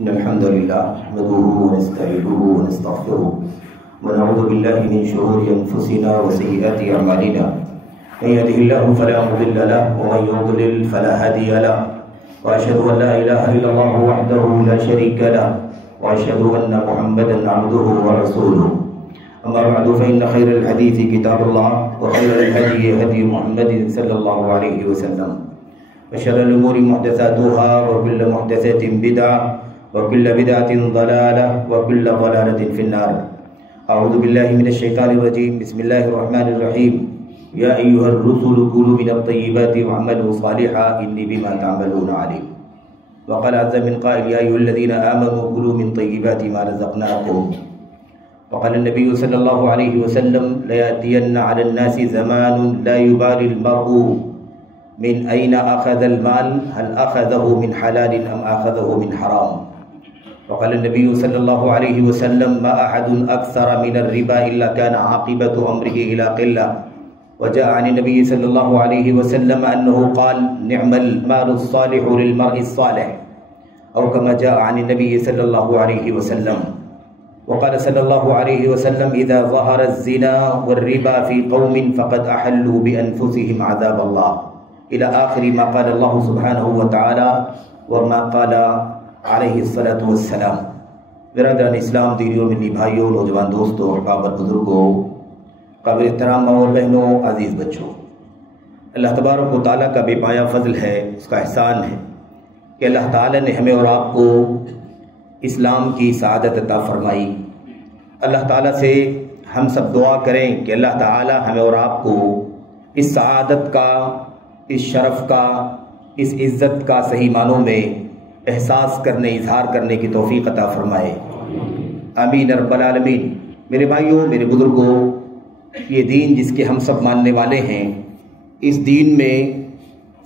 إن الحمد لله نحمده ونستعينه ونستغفره ونعوذ بالله من شرور أنفسنا وسيئات أعمالنا من يهده الله فلا مضل له ومن يضلل فلا هادي له وأشهد أن لا إله إلا الله وحده لا شريك له وأشهد أن محمدا عبده ورسوله أما بعد فإن خير الحديث كتاب الله وخير الهدي هدي محمد صلى الله عليه وسلم وشر الأمور محدثاتها وكل محدثة بدعة وكل بدعة ضلالة وكل ضلالة في النار. أعوذ بالله من الشيطان الرجيم. بسم الله الرحمن الرحيم. يا أيها الرسل كلوا من الطيبات واعملوا صالحا إني بما تعملون عليم. وقال عز من قائل يا أيها الذين آمنوا كلوا من طيبات ما رزقناكم. وقال النبي صلى الله عليه وسلم ليأتين على الناس زمان لا يبالي المرء من أين أخذ المال هل أخذه من حلال أم أخذه من حرام. وقال النبي صلى الله عليه وسلم ما أحد أكثر من الربا إلا كان عاقبة أمره إلى قلة. وجاء عن النبي صلى الله عليه وسلم أنه قال نعم المال الصالح للمرء الصالح أو كما جاء عن النبي صلى الله عليه وسلم. وقال صلى الله عليه وسلم إذا ظهر الزنا والربا في قوم فقد أحلوا بأنفسهم عذاب الله إلى آخر ما قال الله سبحانه وتعالى وما قال علیہ الصلاۃ والسلام. برادران اسلام، دینی اور ملی بھائیوں، نوجوان دوستوں، احباب اور بزرگوں، قابل احترام ماں اور بہنوں، عزیز بچوں، اللہ تبارک و تعالیٰ کا بے پایا فضل ہے، اس کا احسان ہے کہ اللہ تعالیٰ نے ہمیں اور آپ کو اسلام کی سعادت عطا فرمائی. اللہ تعالیٰ سے ہم سب دعا کریں کہ اللہ تعالیٰ ہمیں اور آپ کو اس سعادت کا، اس شرف کا، اس عزت کا صحیح معنوں میں احساس کرنے، اظہار کرنے کی توفیق عطا فرمائے. آمین رب العالمین. میرے بھائیوں، میرے بزرگوں، یہ دین جس کے ہم سب ماننے والے ہیں، اس دین میں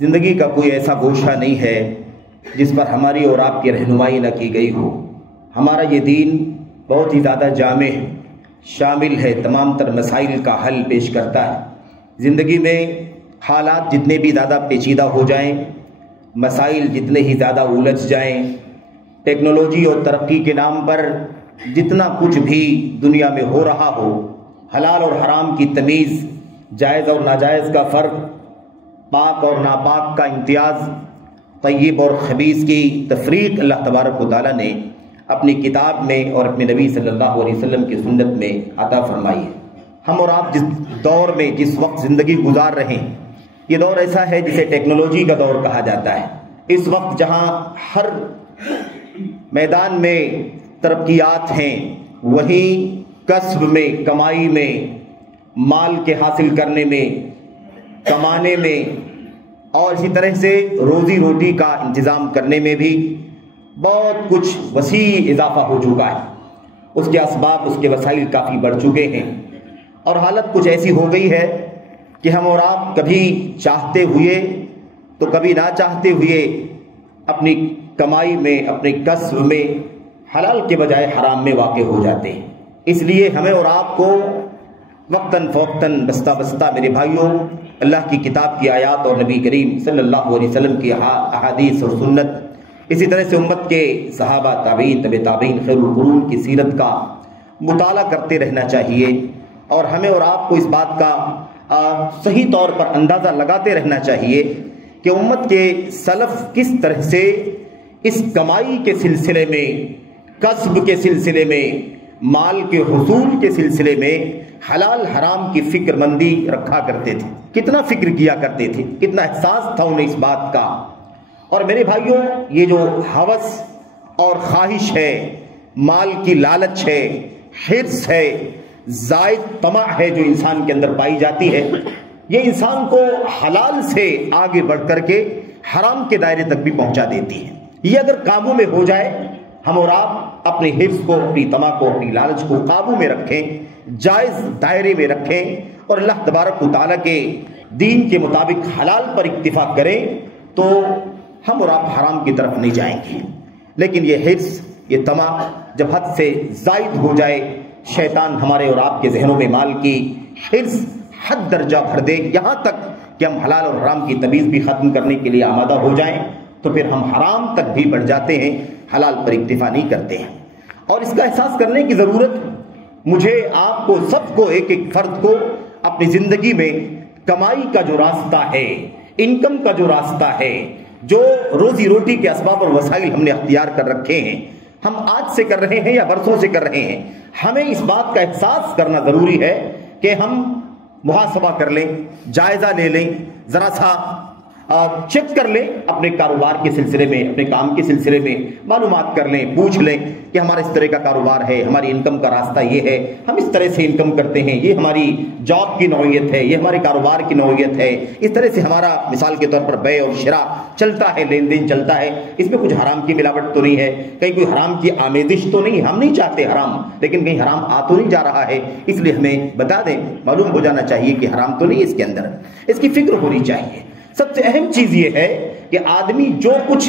زندگی کا کوئی ایسا گوشہ نہیں ہے جس پر ہماری اور آپ کی رہنمائی نہ کی گئی ہو. ہمارا یہ دین بہت ہی زیادہ جامع ہے، شامل ہے، تمام تر مسائل کا حل پیش کرتا ہے. زندگی میں حالات جتنے بھی زیادہ پیچیدہ ہو جائیں، مسائل جتنے ہی زیادہ الجھ جائیں، ٹیکنالوجی اور ترقی کے نام پر جتنا کچھ بھی دنیا میں ہو رہا ہو، حلال اور حرام کی تمیز، جائز اور ناجائز کا فرق، پاک اور ناپاک کا امتیاز، طیب اور خبیث کی تفریق اللہ تبارک و تعالیٰ نے اپنی کتاب میں اور اپنے نبی صلی اللہ علیہ وسلم کی سنت میں عطا فرمائی ہے. ہم اور آپ جس دور میں، جس وقت زندگی گزار رہے ہیں، یہ دور ایسا ہے جسے ٹیکنالوجی کا دور کہا جاتا ہے. اس وقت جہاں ہر میدان میں ترقیات ہیں، وہیں کسب میں، کمائی میں، مال کے حاصل کرنے میں، کمانے میں، اور اسی طرح سے روزی روٹی کا انتظام کرنے میں بھی بہت کچھ وسیع اضافہ ہو چکا ہے. اس کے اسباب، اس کے وسائل کافی بڑھ چکے ہیں، اور حالت کچھ ایسی ہو گئی ہے کہ ہم اور آپ کبھی چاہتے ہوئے تو کبھی نہ چاہتے ہوئے اپنی کمائی میں، اپنے کسب میں حلال کے بجائے حرام میں واقع ہو جاتے ہیں. اس لیے ہمیں اور آپ کو وقتاً فوقتاً، بستہ بستہ میرے بھائیوں، اللہ کی کتاب کی آیات اور نبی کریم صلی اللہ علیہ وسلم کی احادیث اور سنت، اسی طرح سے امت کے صحابہ، تابعین، تبع تابعین، خیر القرون کی سیرت کا مطالعہ کرتے رہنا چاہیے. اور ہمیں اور آپ کو اس بات کا صحیح طور پر اندازہ لگاتے رہنا چاہیے کہ امت کے سلف کس طرح سے اس کمائی کے سلسلے میں، کسب کے سلسلے میں، مال کے حصول کے سلسلے میں حلال حرام کی فکر مندی رکھا کرتے تھے، کتنا فکر کیا کرتے تھے، کتنا احساس تھا انہیں اس بات کا. اور میرے بھائیوں، یہ جو ہوس اور خواہش ہے، مال کی لالچ ہے، حرص ہے، زائد طمع ہے جو انسان کے اندر پائی جاتی ہے، یہ انسان کو حلال سے آگے بڑھ کر کے حرام کے دائرے تک بھی پہنچا دیتی ہے. یہ اگر قابو میں ہو جائے، ہم اور آپ اپنے حرص کو، اپنی طمع کو، اپنی لالچ کو قابو میں رکھیں، جائز دائرے میں رکھیں، اور اللہ تبارک و تعالیٰ کے دین کے مطابق حلال پر اکتفا کریں، تو ہم اور آپ حرام کی طرف نہیں جائیں گے. لیکن یہ حرص، یہ طمع جب حد سے زائد ہو جائے، شیطان ہمارے اور آپ کے ذہنوں میں مال کی حرص حد درجہ بھر دے، یہاں تک کہ ہم حلال اور حرام کی تمیز بھی ختم کرنے کے لیے آمادہ ہو جائیں، تو پھر ہم حرام تک بھی بڑھ جاتے ہیں. حلال پر اکتفا نہیں کرتے ہیں۔ اور اس کا احساس کرنے کی ضرورت مجھے، آپ کو، سب کو، ایک ایک فرد کو اپنی زندگی میں کمائی کا جو راستہ ہے، انکم کا جو راستہ ہے، جو روزی روٹی کے اسباب اور وسائل ہم نے اختیار کر رکھے ہیں، ہم آج سے کر رہے ہیں یا برسوں سے کر رہے ہیں، ہمیں اس بات کا احساس کرنا ضروری ہے کہ ہم محاسبہ کر لیں، جائزہ لے لیں، ذرا سا چیک کر لیں اپنے کاروبار کے سلسلے میں، اپنے کام کے سلسلے میں معلومات کر لیں، پوچھ لیں کہ ہمارا اس طرح کا کاروبار ہے، ہماری انکم کا راستہ یہ ہے، ہم اس طرح سے انکم کرتے ہیں، یہ ہماری جاب کی نوعیت ہے، یہ ہمارے کاروبار کی نوعیت ہے، اس طرح سے ہمارا مثال کے طور پر بیع اور شراء چلتا ہے، لین دین چلتا ہے، اس میں کچھ حرام کی ملاوٹ تو نہیں ہے، کہیں کوئی حرام کی آمیزش تو نہیں، ہم نہیں چاہتے حرام، لیکن کہیں حرام آ تو نہیں جا رہا ہے، اس لیے ہمیں بتا دیں، معلوم ہو جانا چاہیے کہ حرام تو نہیں اس کے اندر، اس کی فکر ہونی چاہیے۔ سب سے اہم چیز یہ ہے کہ آدمی جو کچھ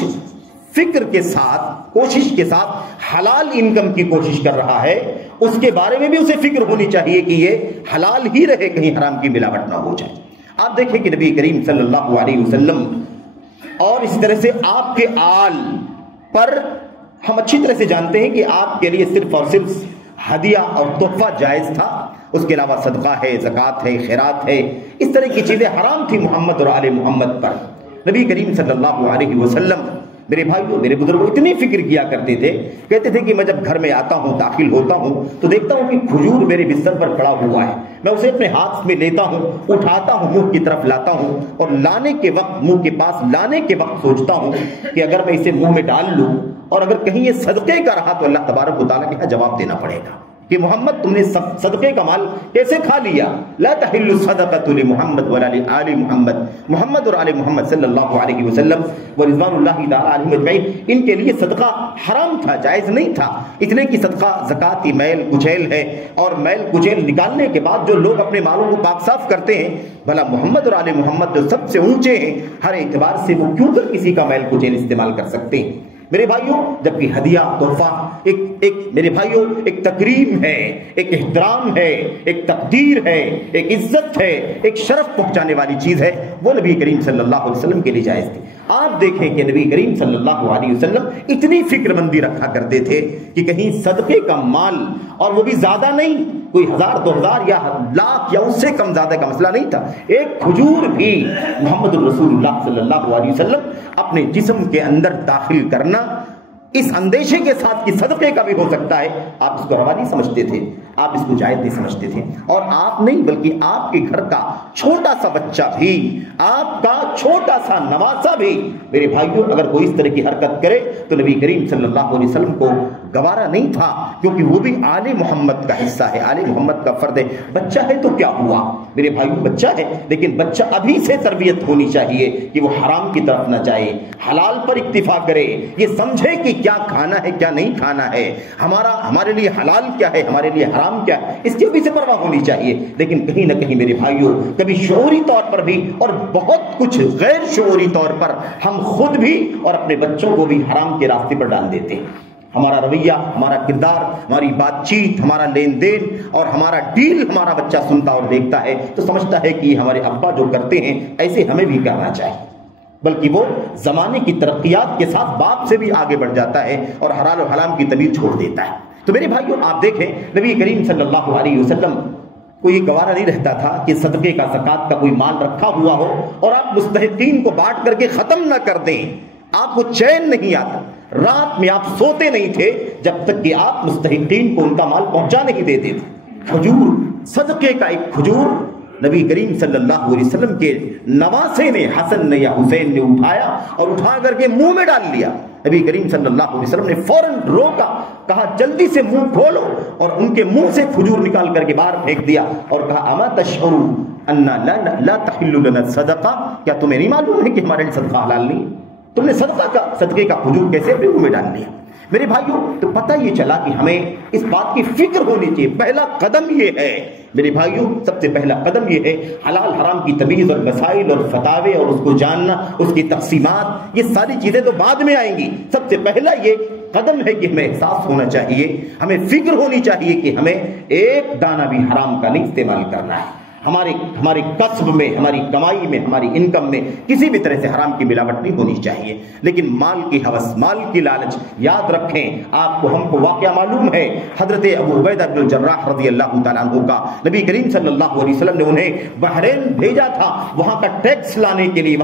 فکر کے ساتھ، کوشش کے ساتھ حلال انکم کی کوشش کر رہا ہے، اس کے بارے میں بھی اسے فکر ہونی چاہیے کہ یہ حلال ہی رہے، کہیں حرام کی ملاوٹ نہ ہو جائے۔ آپ دیکھیں کہ نبی کریم صلی اللہ علیہ وسلم اور اس طرح سے آپ کے آل پر ہم اچھی طرح سے جانتے ہیں کہ آپ کے لیے صرف اور صرف ہدیہ اور تحفہ جائز تھا، اس کے علاوہ صدقہ ہے، زکوٰۃ ہے، خیرات ہے، اس طرح کی چیزیں حرام تھی محمد اور آل محمد پر۔ نبی کریم صلی اللہ علیہ وسلم، میرے بھائیوں، میرے بزرگوں، اتنی فکر کیا کرتے تھے، کہتے تھے کہ میں جب گھر میں آتا ہوں، داخل ہوتا ہوں تو دیکھتا ہوں کہ کھجور میرے بستر پر پڑا ہوا ہے، میں اسے اپنے ہاتھ میں لیتا ہوں، اٹھاتا ہوں، منہ کی طرف لاتا ہوں، اور لانے کے وقت، منہ کے پاس لانے کے وقت سوچتا ہوں کہ اگر میں اسے منہ میں ڈال لوں اور اگر کہیں یہ صدقے کا رہا تو اللہ تبارک و تعالیٰ کے یہاں جواب دینا پڑے گا کہ محمد تم نے صدقے کا مال کیسے کھا لیا۔ لا تحل الصدقۃ لمحمد ولا لآل محمد، محمد اور آل محمد صلی اللہ علیہ وسلم ورضوان اللہ تعالی علیہم اجمعین، ان کے لیے صدقہ حرام تھا، جائز نہیں تھا، اس لیے کہ صدقہ زکوٰۃ میل کچیل ہے، اور میل کچیل نکالنے کے بعد جو لوگ اپنے مالوں کو پاک صاف کرتے ہیں، بھلا محمد اور آل محمد جو سب سے اونچے ہیں ہر اعتبار سے، وہ کیوں کر کسی کا میل کچیل استعمال کر سکتے ہیں؟ میرے بھائیوں، جبکہ ہدیہ، تحفہ ایک میرے بھائیوں ایک تکریم ہے، ایک احترام ہے، ایک تقدیر ہے، ایک عزت ہے، ایک شرف پہنچانے والی چیز ہے، وہ نبی کریم صلی اللہ علیہ وسلم کے لیے جائز تھی۔ آپ دیکھیں کہ نبی کریم صلی اللہ علیہ وسلم اتنی فکر مندی رکھا کرتے تھے کہ کہیں صدقے کا مال، اور وہ بھی زیادہ نہیں، کوئی 1000 2000 یا لاکھ یا اس سے کم زیادہ کا مسئلہ نہیں تھا، ایک کھجور بھی محمد رسول اللہ صلی اللہ علیہ وسلم اپنے جسم کے اندر داخل کرنا اس اندیشے کے ساتھ کہ صدقے کا بھی ہو سکتا ہے، آپ اس کو روا نہیں سمجھتے تھے، آپ اس کو جائز نہیں سمجھتے تھے۔ اور آپ نہیں بلکہ آپ کے گھر کا چھوٹا سا بچہ بھی، آپ کا چھوٹا سا نواسا بھی، میرے بھائیوں، اگر کوئی اس طرح کی حرکت کرے تو نبی کریم صلی اللہ علیہ وسلم کو گوارا نہیں تھا، کیونکہ وہ بھی آل محمد کا حصہ ہے، آل محمد کا فرد ہے۔ بچہ ہے تو کیا ہوا میرے بھائیوں، بچہ ہے، لیکن بچہ ابھی سے تربیت ہونی چاہیے کہ وہ حرام کی طرف نہ جائے، حلال پر اکتفا کرے، یہ سمجھے کہ کیا کھانا ہے کیا نہیں کھانا ہے، ہمارے لیے حلال کیا ہے، ہمارے لیے حرام کیا ہے، اس کی بھی سے پرواہ ہونی چاہیے۔ لیکن کہیں نہ کہیں میرے بھائیوں، کبھی شعوری طور پر بھی اور بہت کچھ غیر شعوری طور پر ہم خود بھی اور اپنے بچوں کو بھی حرام کے راستے پر ڈال دیتے ہیں۔ ہمارا رویہ، ہمارا کردار، ہماری بات چیت، ہمارا لین دین اور ہمارا ڈیل ہمارا بچہ سنتا اور دیکھتا ہے تو سمجھتا ہے کہ یہ ہمارے ابا جو کرتے ہیں ایسے ہمیں بھی کرنا چاہیے، بلکہ وہ زمانے کی ترقیات کے ساتھ باپ سے بھی آگے بڑھ جاتا ہے اور حلال و حرام کی طبیعت چھوڑ دیتا ہے۔ تو میرے بھائیوں، آپ دیکھیں نبی کریم صلی اللہ علیہ وسلم کو یہ گوارا نہیں رہتا تھا کہ صدقے کا، زکوٰۃ کا کوئی مال رکھا ہوا ہو اور آپ مستحقین کو بانٹ کر کے ختم نہ کر دیں، آپ کو چین نہیں آتا، رات میں آپ سوتے نہیں تھے جب تک کہ آپ مستحقین کو ان کا مال پہنچا نہیں دیتے تھے۔ کھجور، صدقے کا ایک کھجور نبی کریم صلی اللہ علیہ وسلم کے نواسے نے، حسن نے یا حسین نے اٹھایا اور اٹھا کر کے منہ میں ڈال لیا۔ نبی کریم صلی اللہ علیہ وسلم نے فوراً روکا، کہا جلدی سے منہ کھولو، اور ان کے منہ سے کھجور نکال کر کے باہر پھینک دیا اور کہا اما تشعروا ان لا تحل لنا الصدقہ، کیا تمہیں نہیں معلوم ہے کہ ہمارے لیے صدقہ حلال نہیں؟ تم نے صدقے کا کھجور کیسے اپنے منہ میں ڈال لیا؟ میرے بھائیوں، تو پتہ یہ چلا کہ ہمیں اس بات کی فکر ہونی چاہیے۔ پہلا قدم یہ ہے میرے بھائیوں، سب سے پہلا قدم یہ ہے حلال حرام کی تمیز اور مسائل اور فتاوے اور اس کو جاننا، اس کی تقسیمات، یہ ساری چیزیں تو بعد میں آئیں گی۔ سب سے پہلا یہ قدم ہے کہ ہمیں احساس ہونا چاہیے، ہمیں فکر ہونی چاہیے کہ ہمیں ایک دانہ بھی حرام کا نہیں استعمال کرنا ہے۔ ہمارے کسب میں، ہماری کمائی میں، ہماری انکم میں کسی بھی طرح سے حرام کی ملاوٹ نہیں ہونی چاہیے۔ لیکن مال کی ہوس، مال کی لالچ، یاد رکھیں آپ کو ہم کو واقعہ معلوم ہے، حضرت ابو عبیدہ بن الجراح رضی اللہ تعالیٰ عنہ کا نبی کریم صلی اللہ علیہ وسلم نے انہیں بحرین بھیجا تھا وہاں کا ٹیکس لانے کے لیے،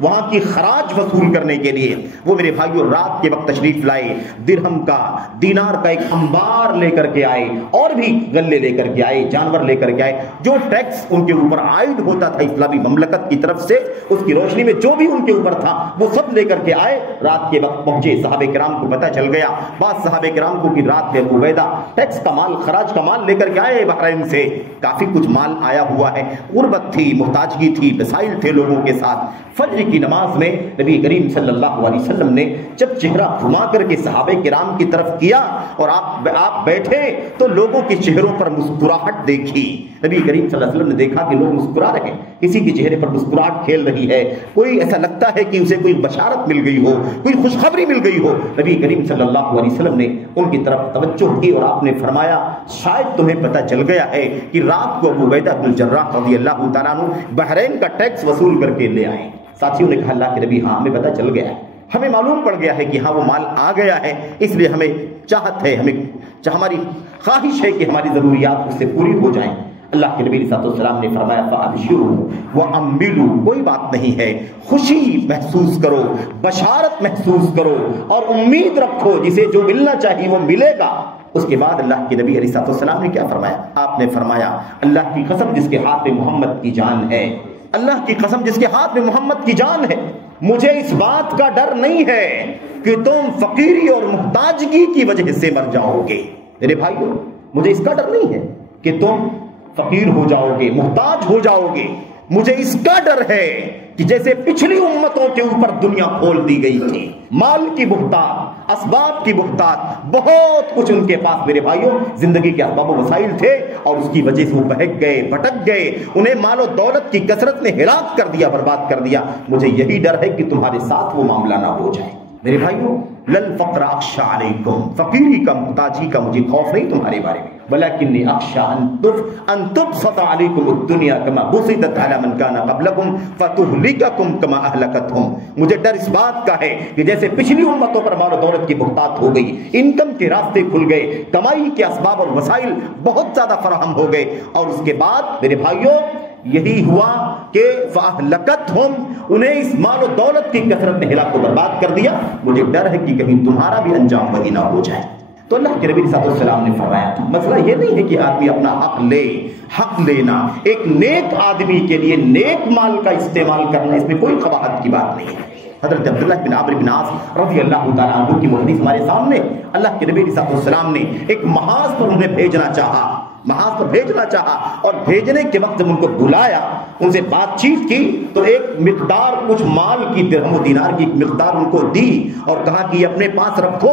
وہاں کی خراج وصول کرنے کے لیے۔ وہ میرے بھائیو رات کے وقت تشریف لائے، درہم کا، دینار کا ایک انبار لے کر کے آئے، اور بھی غلے لے کر کے آئے، جانور لے کر کے آئے، جو ٹیکس ان کے اوپر عائد ہوتا تھا اسلامی مملکت کی طرف سے، اس کی روشنی میں جو بھی ان کے اوپر تھا وہ سب لے کر کے آئے۔ رات کے وقت پہنچے، صحابہ کرام کو پتہ چل گیا، بعض صحابہ کرام کو کہ رات میں ابو عبیدہ ٹیکس کا مال، خراج کا مال لے کر کے آئے بحرین سے، کافی کچھ مال آیا ہوا ہے، غربت تھی، محتاجگی تھی، مسائل تھے لوگوں کے ساتھ۔ فجر کی نماز میں نبی کریم صلی اللہ علیہ وسلم نے جب چہرہ گھما کر کے صحابہ کرام کی طرف کیا اور آپ بیٹھے تو لوگوں کے چہروں پر مسکراہٹ دیکھی۔ نبی کریم صلی اللہ علیہ وسلم نے دیکھا کہ لوگ مسکرا رہے ہیں، کسی کے چہرے پر مسکراہٹ کھیل رہی ہے، کوئی ایسا لگتا ہے کہ اسے کوئی بشارت مل گئی ہو، کوئی خوشخبری مل گئی ہو۔ نبی کریم صلی اللہ علیہ وسلم نے ان کی طرف توجہ کی اور آپ نے فرمایا شاید تمہیں پتہ چل گیا ہے کہ رات کو ابو عبیدہ بن الجراح رضی اللہ تعالیٰ عنہ بحرین کا ٹیکس وصول کر کے لے آئے۔ ساتھیوں نے کہا اللہ کے نبی ہاں ہمیں پتہ چل گیا ہے، ہمیں معلوم پڑ گیا ہے کہ ہاں وہ مال آ گیا ہے، اس لیے ہمیں چاہت ہے، ہماری خواہش ہے کہ ہماری ضروریات اس سے پوری ہو جائیں۔ اللہ کے نبی صلی اللہ علیہ وسلم نے فرمایا فَأَبْشِرُوا وَأَمِّلُوا، کوئی بات نہیں ہے، خوشی محسوس کرو، بشارت محسوس کرو اور امید رکھو، جسے جو ملنا چاہیے وہ ملے گا۔ اس کے بعد اللہ کے نبی علیہ السلام نے کیا فرمایا؟ آپ نے فرمایا اللہ کی قسم جس کے ہاتھ میں محمد کی جان ہے، اللہ کی قسم جس کے ہاتھ میں محمد کی جان ہے، مجھے اس بات کا ڈر نہیں ہے کہ تم فقیری اور محتاجگی کی وجہ سے مر جاؤ گے۔ میرے بھائیو مجھے اس کا ڈر نہیں ہے کہ تم فقیر ہو جاؤ گے، محتاج ہو جاؤ گے، مجھے اس کا ڈر ہے کہ جیسے پچھلی امتوں کے اوپر دنیا کھول دی گئی تھی، مال کی بہتات، اسباب کی بہتات، بہت کچھ ان کے پاس میرے بھائیوں زندگی کے اسباب و وسائل تھے اور اس کی وجہ سے وہ بہک گئے، بھٹک گئے، انہیں مال و دولت کی کثرت نے ہلاک کر دیا، برباد کر دیا۔ مجھے یہی ڈر ہے کہ تمہارے ساتھ وہ معاملہ نہ ہو جائے۔ میرے بھائیوں لل فقر اخشى علیکم، فقیری کا، محتاجی کا مجھے خوف نہیں تمہارے بارے میں، ولکنی اخشى ان تبسط علیکم الدنیا کما بسطت علی من کان قبلکم فتہلککم کما اہلکتہم، مجھے ڈر اس بات کا ہے کہ جیسے پچھلی امتوں پر مال و دولت کی بہتات ہو گئی، انکم کے راستے کھل گئے، کمائی کے اسباب اور وسائل بہت زیادہ فراہم ہو گئے، اور اس کے بعد میرے بھائیوں یہی ہوا کہ فاہلکتہم، انہیں اس مال و دولت کی کثرت نے ہلاک و برباد کر دیا۔ مجھے ڈر ہے کہ کہیں تمہارا بھی انجام وہی نہ ہو جائے۔ تو اللہ کے نبی صلی اللہ علیہ وسلم نے فرمایا مسئلہ یہ نہیں ہے کہ آدمی اپنا حق لے، حق لینا ایک نیک آدمی کے لیے نیک مال کا استعمال کرنا، اس میں کوئی قباحت کی بات نہیں ہے۔ حضرت عبداللہ بن عمرو بن عاص رضی اللہ تعالیٰ عنہ کی حدیث ہمارے سامنے، اللہ کے نبی صلی اللہ علیہ وسلم نے ایک محاذ پر انہیں بھیجنا چاہا اور بھیجنے کے وقت جب ان کو بلایا، ان سے بات چیت کی تو ایک مقدار کچھ مال کی، درہم و دینار کی ایک مقدار ان کو دی اور کہا کہ یہ اپنے پاس رکھو۔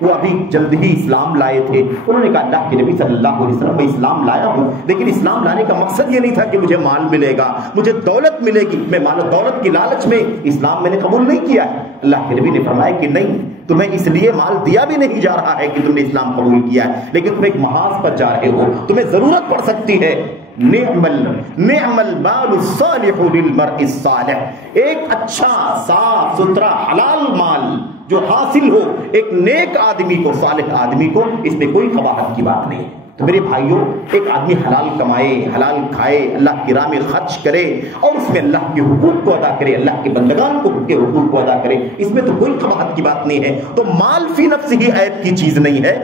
وہ ابھی جلد ہی اسلام لائے تھے، انہوں نے کہا اللہ کے نبی صلی اللہ علیہ وسلم میں اسلام لایا ہوں، لیکن اسلام لانے کا مقصد یہ نہیں تھا کہ مجھے مال ملے گا، مجھے دولت ملے گی، میں مال و دولت کی لالچ میں اسلام میں نے قبول نہیں کیا ہے۔ اللہ کے نبی نے فرمایا کہ نہیں، تمہیں اس لیے مال دیا بھی نہیں جا رہا ہے کہ تم نے اسلام قبول کیا ہے، لیکن تم ایک محاذ پر جا رہے ہو، تمہیں ضرورت پڑ سکتی ہے۔ نعم المال الصالح للمرء الصالح، ایک اچھا صاف ستھرا حلال مال جو حاصل ہو ایک نیک آدمی کو، صالح آدمی کو، اس میں کوئی قباحت کی بات نہیں۔ تو میرے بھائیوں ایک آدمی حلال کمائے، حلال کھائے، اللہ کی راہ میں خرچ کرے اور اس میں اللہ کے حقوق کو ادا کرے، اللہ کے بندگان کے حقوق کو ادا کرے، اس میں تو کوئی قباحت کی بات نہیں ہے۔ تو مال فی نفس ہی عیب کی چیز نہیں ہے،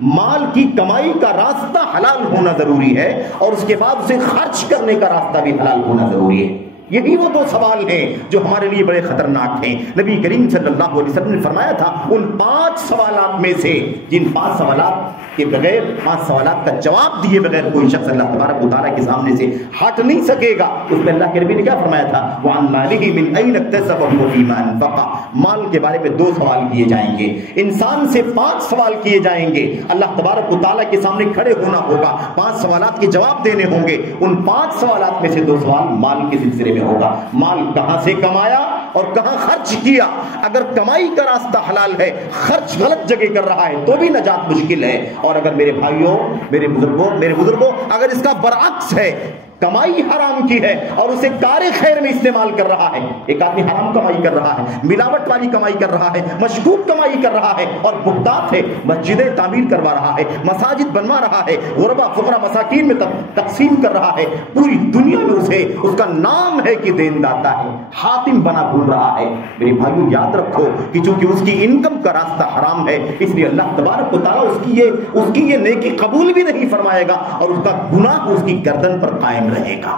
مال کی کمائی کا راستہ حلال ہونا ضروری ہے اور اس کے بعد اسے خرچ کرنے کا راستہ بھی حلال ہونا ضروری ہے۔ یہی وہ دو سوال ہیں جو ہمارے لیے بڑے خطرناک ہیں۔ نبی کریم صلی اللہ علیہ وسلم نے فرمایا تھا ان 5 سوالات میں سے جن 5 سوالات کے بغیر، 5 سوالات کا جواب دیے بغیر کوئی شخص اللہ تبارک و تعالیٰ کے سامنے سے ہٹ نہیں سکے گا، اس میں اللہ کے نبی نے کیا فرمایا تھا؟ وَعَنْ مَالِهِ مِنْ أَيْنَ اكْتَسَبَهُ وَفِيمَا أَنفَقَهُ، مال کے بارے میں 2 سوال کیے جائیں گے، انسان سے 5 سوال کیے جائیں گے، اللہ تبارک و تعالیٰ کے سامنے کھڑے ہونا ہوگا، 5 سوالات کے جواب دینے ہوں گے۔ ان 5 سوالات میں سے 2 سوال مال کے سلسلے میں ہوگا، مال کہاں سے کمایا اور کہاں خرچ کیا. اگر کمائی کا راستہ حلال ہے، خرچ غلط جگہ کر رہا ہے تو بھی نجات مشکل ہے. اور اگر میرے بھائیوں، میرے بزرگوں اگر اس کا برعکس ہے، کمائی حرام کی ہے اور اسے کار خیر میں استعمال کر رہا ہے، ایک آدمی حرام کمائی کر رہا ہے، ملاوٹ والی کمائی کر رہا ہے، مشکوک کمائی کر رہا ہے اور بہتات ہے، مسجدیں تعمیر کروا رہا ہے، مساجد بنوا رہا ہے، غربا فقراء مساکین میں تقسیم کر رہا ہے، پوری دنیا میں اس کا نام ہے کہ دینداتا ہے، حاتم بنا گھوم رہا ہے. میرے بھائیوں یاد رکھو کہ چونکہ اس کی انکم کا راستہ حرام ہے، اس لیے اللہ تبارک و تعالیٰ اس کی یہ نیکی قبول بھی نہیں فرمائے گا اور اس کا گناہ اس کی گردن پر قائم رہے گا.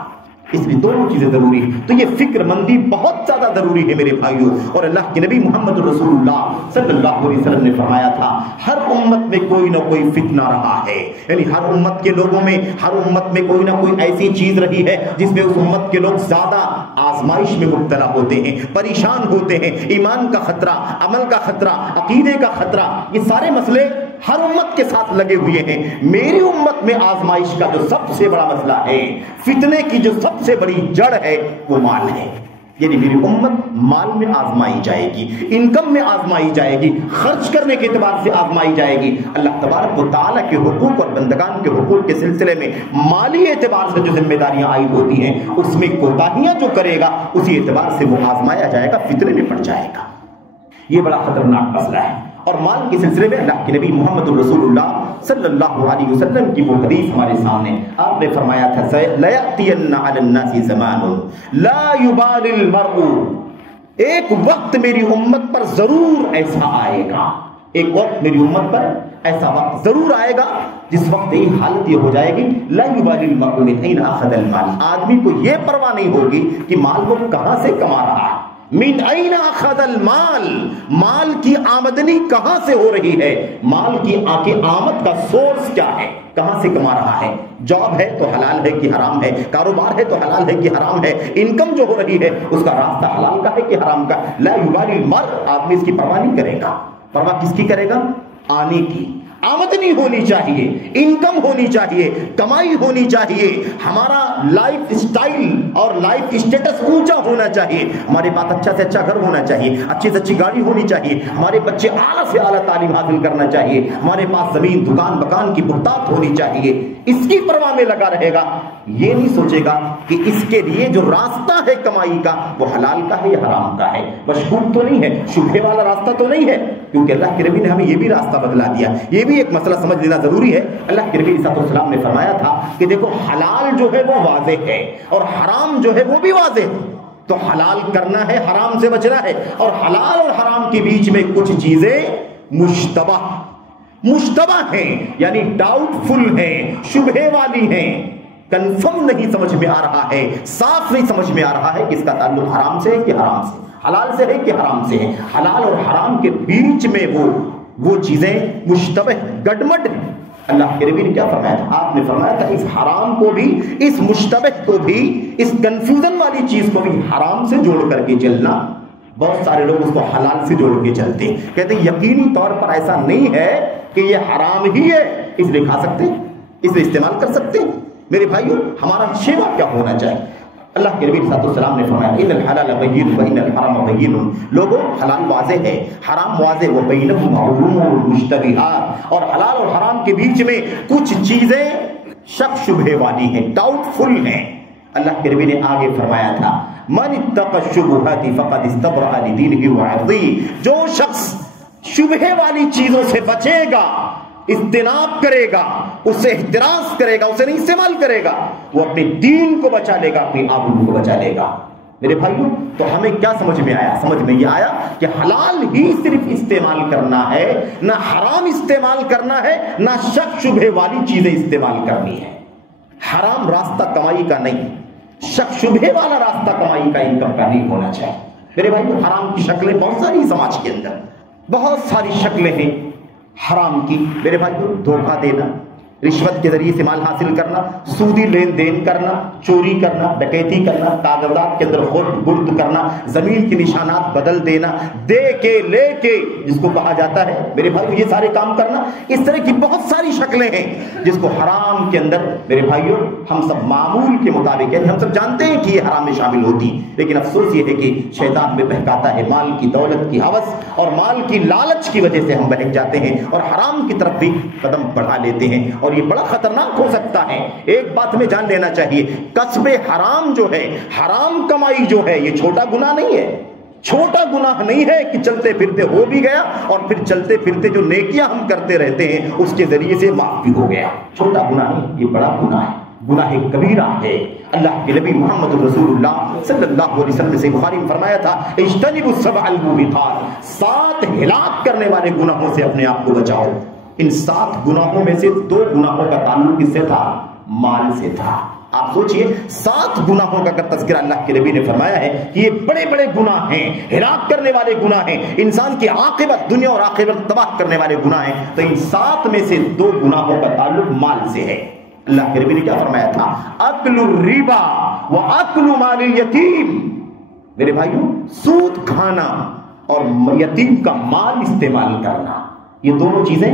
اس لیے دونوں چیزیں ضروری ہیں. تو یہ فکر مندی بہت زیادہ ضروری ہے میرے بھائیوں. اور اللہ کے نبی محمد رسول اللہ صلی اللہ علیہ وسلم نے فرمایا تھا ہر امت میں کوئی نہ کوئی فتنہ رہا ہے، یعنی ہر امت کے لوگوں میں، ہر امت میں کوئی نہ کوئی ایسی چیز رہی ہے جس میں اس امت کے لوگ زیادہ آزمائش میں مبتلا ہوتے ہیں، پریشان ہوتے ہیں. ایمان کا خطرہ، عمل کا خطرہ، عقیدے کا خطرہ، یہ سارے مسئلے ہر امت کے ساتھ لگے ہوئے ہیں. میری امت میں آزمائش کا جو سب سے بڑا مسئلہ ہے، فتنے کی جو سب سے بڑی جڑ ہے، وہ مال ہے. یعنی میری امت مال میں آزمائی جائے گی، انکم میں آزمائی جائے گی، خرچ کرنے کے اعتبار سے آزمائی جائے گی. اللہ تبارک و تعالیٰ کے حقوق اور بندگان کے حقوق کے سلسلے میں مالی اعتبار سے جو ذمہ داریاں عائد ہوتی ہیں، اس میں کوتاہیاں جو کرے گا اسی اعتبار سے وہ آزمایا جائے گا، فتنے میں پڑ جائے گا. یہ بڑا خطرناک مسئلہ ہے. اور مال کے سلسلے میں اللہ کے نبی محمد رسول اللہ صلی اللہ علیہ وسلم کی وہ حدیث ہمارے سامنے، آپ نے فرمایا تھا لَيَأْتِيَنَّ عَلَى النَّاسِ زَمَانٌ لَا يُبَالِ الْمَرْءُ، ایک وقت میری امت پر ضرور ایسا آئے گا، ایک وقت میری امت پر ایسا وقت ضرور آئے گا جس وقت یہ حالت یہ ہو جائے گی لا يُبَالِ الْمَرْءُ مِنْ أَيْنَ أَخَذَ الْمَالِ، آدمی کو یہ پرواہ نہیں ہوگی کہ مال وہ کہاں سے کما رہا ہے. من این اخذ المال، مال کی آمدنی کہاں سے ہو رہی ہے، مال کی آمد کا سورس کیا ہے، کہاں سے کما رہا ہے. جاب ہے تو حلال ہے کہ حرام ہے، کاروبار ہے تو حلال ہے کہ حرام ہے، انکم جو ہو رہی ہے اس کا راستہ حلال کا ہے کہ حرام کا. لا یبالی المرء، آدمی اس کی پرواہ نہیں کرے گا. پرواہ کس کی کرے گا؟ آنے کی، آمدنی ہونی چاہیے، انکم ہونی چاہیے، کمائی ہونی چاہیے، ہمارا لائف سٹائل اور لائف اسٹیٹس اونچا ہونا چاہیے، ہمارے پاس اچھا سے اچھا گھر ہونا چاہیے، اچھی سے اچھی گاڑی ہونی چاہیے، ہمارے بچے اعلیٰ سے اعلیٰ تعلیم حاصل کرنا چاہیے، ہمارے پاس زمین دکان مکان کی بہتات ہونی چاہیے. اس کی پرواہ میں لگا رہے گا. یہ نہیں سوچے گا کہ اس کے لیے جو راستہ ہے کمائی کا وہ حلال کا ہے یا حرام کا ہے، مشکوک تو نہیں ہے، شبہے والا راستہ تو نہیں ہے. کیونکہ اللہ کے نبی نے ہمیں یہ بھی راستہ بتلا دیا. یہ بھی ایک مسئلہ سمجھ لینا ضروری ہے. اللہ کے نبی صلی اللہ علیہ وسلم نے فرمایا تھا کہ دیکھو حلال جو ہے وہ واضح ہے اور حرام جو ہے وہ بھی واضح ہے. تو حلال کرنا ہے، حرام سے بچنا ہے. اور حلال اور حرام کے بیچ میں کچھ چیزیں مشتبہ ہیں، یعنی ڈاؤٹ فل ہیں، شبہے والی ہیں، کنفرم نہیں سمجھ میں آ رہا ہے، صاف نہیں سمجھ میں آ رہا ہے کہ اس کا تعلق حرام سے ہے کہ حرام سے، حلال سے ہے کہ حرام سے ہے. حلال اور حرام کے بیچ میں وہ چیزیں مشتبہ گڈمڈ ہیں. اللہ کے نبی نے کیا فرمایا تھا؟ آپ نے فرمایا تھا اس حرام کو بھی، اس مشتبہ کو بھی، اس کنفیوژن والی چیز کو بھی حرام سے جوڑ کر کے چلنا. بہت سارے لوگ اس کو حلال سے جوڑ کے چلتے ہیں، کہتے ہیں یقینی طور پر ایسا نہیں ہے کہ یہ حرام ہی ہے اس لیے کھا سکتے ہیں، اس لیے استعمال کر سکتے ہیں. میرے بھائیوں ہمارا شیوا کیا ہونا چاہیے؟ اللہ کے نبی صلی اللہ علیہ وسلم نے فرمایا ان الحلال بین وان الحرام بین، لوگوں حلال واضح ہے، حرام واضح، و بینہما امور مشتبہات، اور حلال اور حرام کے بیچ میں کچھ چیزیں شک شبہے والی ہیں، ڈاؤٹ فل ہیں. اللہ کے نبی نے آگے فرمایا تھا من اتقى الشبهات فقد استبرأ لدینہ وعرضہ، جو شخص شبہے والی چیزوں سے بچے گا، اجتناب کرے گا، اس سے احتراز کرے گا، اسے نہیں استعمال کرے گا، وہ اپنے دین کو بچا لے گا، اپنی آبرو کو بچا لے گا. میرے بھائیوں تو ہمیں کیا سمجھ میں آیا؟ سمجھ میں یہ آیا کہ حلال ہی صرف استعمال کرنا ہے، نہ حرام استعمال کرنا ہے، نہ شک شبہے والی چیزیں استعمال کرنی ہے. حرام راستہ کمائی کا نہیں، شک شبہے والا راستہ کمائی کا، انکم کا نہیں ہونا چاہیے. میرے بھائیوں حرام کی شکلیں بہت ساری سماج کے اندر، بہت ساری شکلیں ہیں حرام کی. میرے بھائیوں دھوکہ دینا، رشوت کے ذریعے سے مال حاصل کرنا، سودی لین دین کرنا، چوری کرنا، ڈکیتی کرنا، کاغذات کے اندر خود برد کرنا، زمین کے نشانات بدل دینا، دے کے لے کے جس کو کہا جاتا ہے میرے بھائی، یہ سارے کام کرنا، اس طرح کی بہت ساری شکلیں ہیں جس کو حرام کے اندر میرے بھائیوں ہم سب معمول کے مطابق، یعنی ہم سب جانتے ہیں کہ یہ حرام میں شامل ہوتی، لیکن افسوس یہ ہے کہ شیطان میں بہکاتا ہے، مال کی دولت کی ہوس اور مال کی لالچ کی وجہ سے ہم بہک جاتے ہیں اور حرام کی طرف بھی قدم بڑھا لیتے ہیں، اور یہ بڑا خطرناک ہو سکتا ہے۔ ایک بات ہمیں جان لینا چاہیے، کسب حرام جو ہے، حرام کمائی جو ہے، یہ چھوٹا گناہ نہیں ہے، چھوٹا گناہ نہیں ہے کہ چلتے پھرتے ہو بھی گیا اور پھر چلتے پھرتے جو نیکیاں ہم کرتے رہتے ہیں اس کے ذریعے سے معاف بھی ہو گیا، چھوٹا گناہ نہیں، یہ بڑا گناہ ہے، گناہ کبیرہ ہے۔ اللہ کے نبی محمد رسول اللہ صلی اللہ علیہ وسلم سے بخاری میں فرمایا تھا، اجتنبوا السبع الموبقات، 7 ہلاک کرنے والے گناہوں سے اپنے آپ کو بچاؤ۔ ان 7 گناہوں میں سے 2 گناہوں کا تعلق کس سے تھا؟ مال سے تھا۔ آپ سوچئے 7 گناہوں کا اگر تذکرہ اللہ کے نبی نے فرمایا ہے کہ یہ بڑے بڑے گناہ ہیں، ہلاک کرنے والے گناہ ہیں، انسان کی عاقبت دنیا اور آخرت تباہ کرنے والے گناہ ہیں، تو ان 7 میں سے 2 گناہوں کا تعلق مال سے ہے۔ اللہ کے نبی نے کیا فرمایا تھا؟ اکل الربا واکل مال الیتیم، میرے بھائیوں سود کھانا اور یتیم کا مال استعمال کرنا، یہ دونوں چیزیں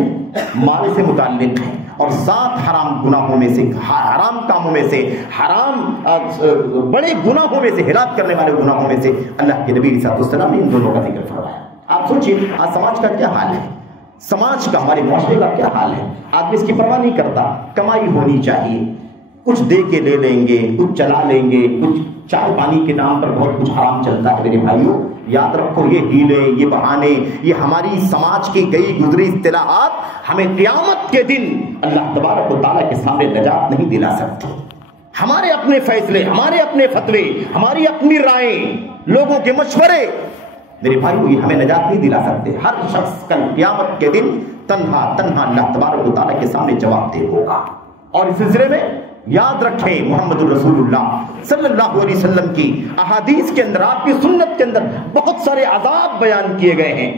مال سے متعلق ہیں، اور 7 حرام گناہوں میں سے، حرام کاموں میں سے، حرام بڑے گناہوں میں سے، ہلاک کرنے والے گناہوں میں سے اللہ کے نبی صلی اللہ علیہ وسلم نے ان دونوں کا ذکر فرمایا۔ آپ سوچئے آج سماج کا کیا حال ہے، سماج کا، ہمارے معاشرے کا کیا حال ہے؟ آدمی اس کی پرواہ نہیں کرتا، کمائی ہونی چاہیے، کچھ دے کے لے لیں گے، کچھ چلا لیں گے، کچھ چائے پانی کے نام پر بہت کچھ حرام چلتا ہے۔ میرے بھائیوں یاد رکھو، یہ ہیلے، یہ بہانے، یہ ہماری سماج کی گئی گزری اصطلاحات ہمیں قیامت کے دن اللہ تبارک و تعالیٰ کے سامنے نجات نہیں دلا سکتے۔ ہمارے اپنے فیصلے، ہمارے اپنے فتوے، ہماری اپنی رائیں، لوگوں کے مشورے میرے بھائیوں یہ ہمیں نجات نہیں دلا سکتے۔ ہر شخص کل قیامت کے دن تنہا اللہ تبارک و تعالیٰ کے سامنے جواب دہ ہوگا۔ اور اس سلسلے میں یاد رکھیں محمد رسول اللہ صلی اللہ علیہ وسلم کی احادیث کے اندر، آپ کی سنت کے اندر بہت سارے عذاب بیان کیے گئے ہیں۔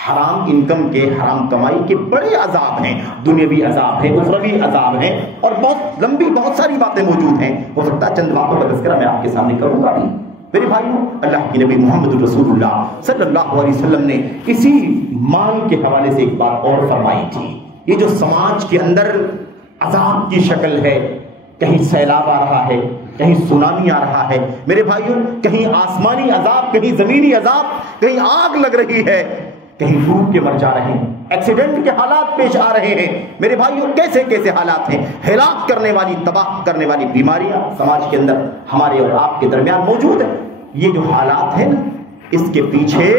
حرام انکم کے، حرام کمائی کے بڑے عذاب ہیں، دنیاوی عذاب ہیں، اخروی عذاب ہیں، اور بہت لمبی بہت ساری باتیں موجود ہیں۔ ہو سکتا ہے چند باتوں کا تذکرہ میں آپ کے سامنے کروں گا بھی۔ میرے بھائیوں اللہ کے نبی محمد رسول اللہ صلی اللہ علیہ وسلم نے اسی مال کے حوالے سے ایک بات اور فرمائی تھی۔ یہ جو سماج کے اندر عذاب کی شکل ہے، کہیں سیلاب آ رہا ہے، کہیں سونامی آ رہا ہے، میرے بھائیوں کہیں آسمانی عذاب، کہیں زمینی عذاب، کہیں آگ لگ رہی ہے، کہیں ڈوب کے مر جا رہے ہیں، ایکسیڈنٹ کے حالات پیش آ رہے ہیں، میرے بھائیوں کیسے کیسے حالات ہیں، ہلاک کرنے والی، تباہ کرنے والی بیماریاں سماج کے اندر ہمارے اور آپ کے درمیان موجود ہیں۔ یہ جو حالات ہیں نا، اس کے پیچھے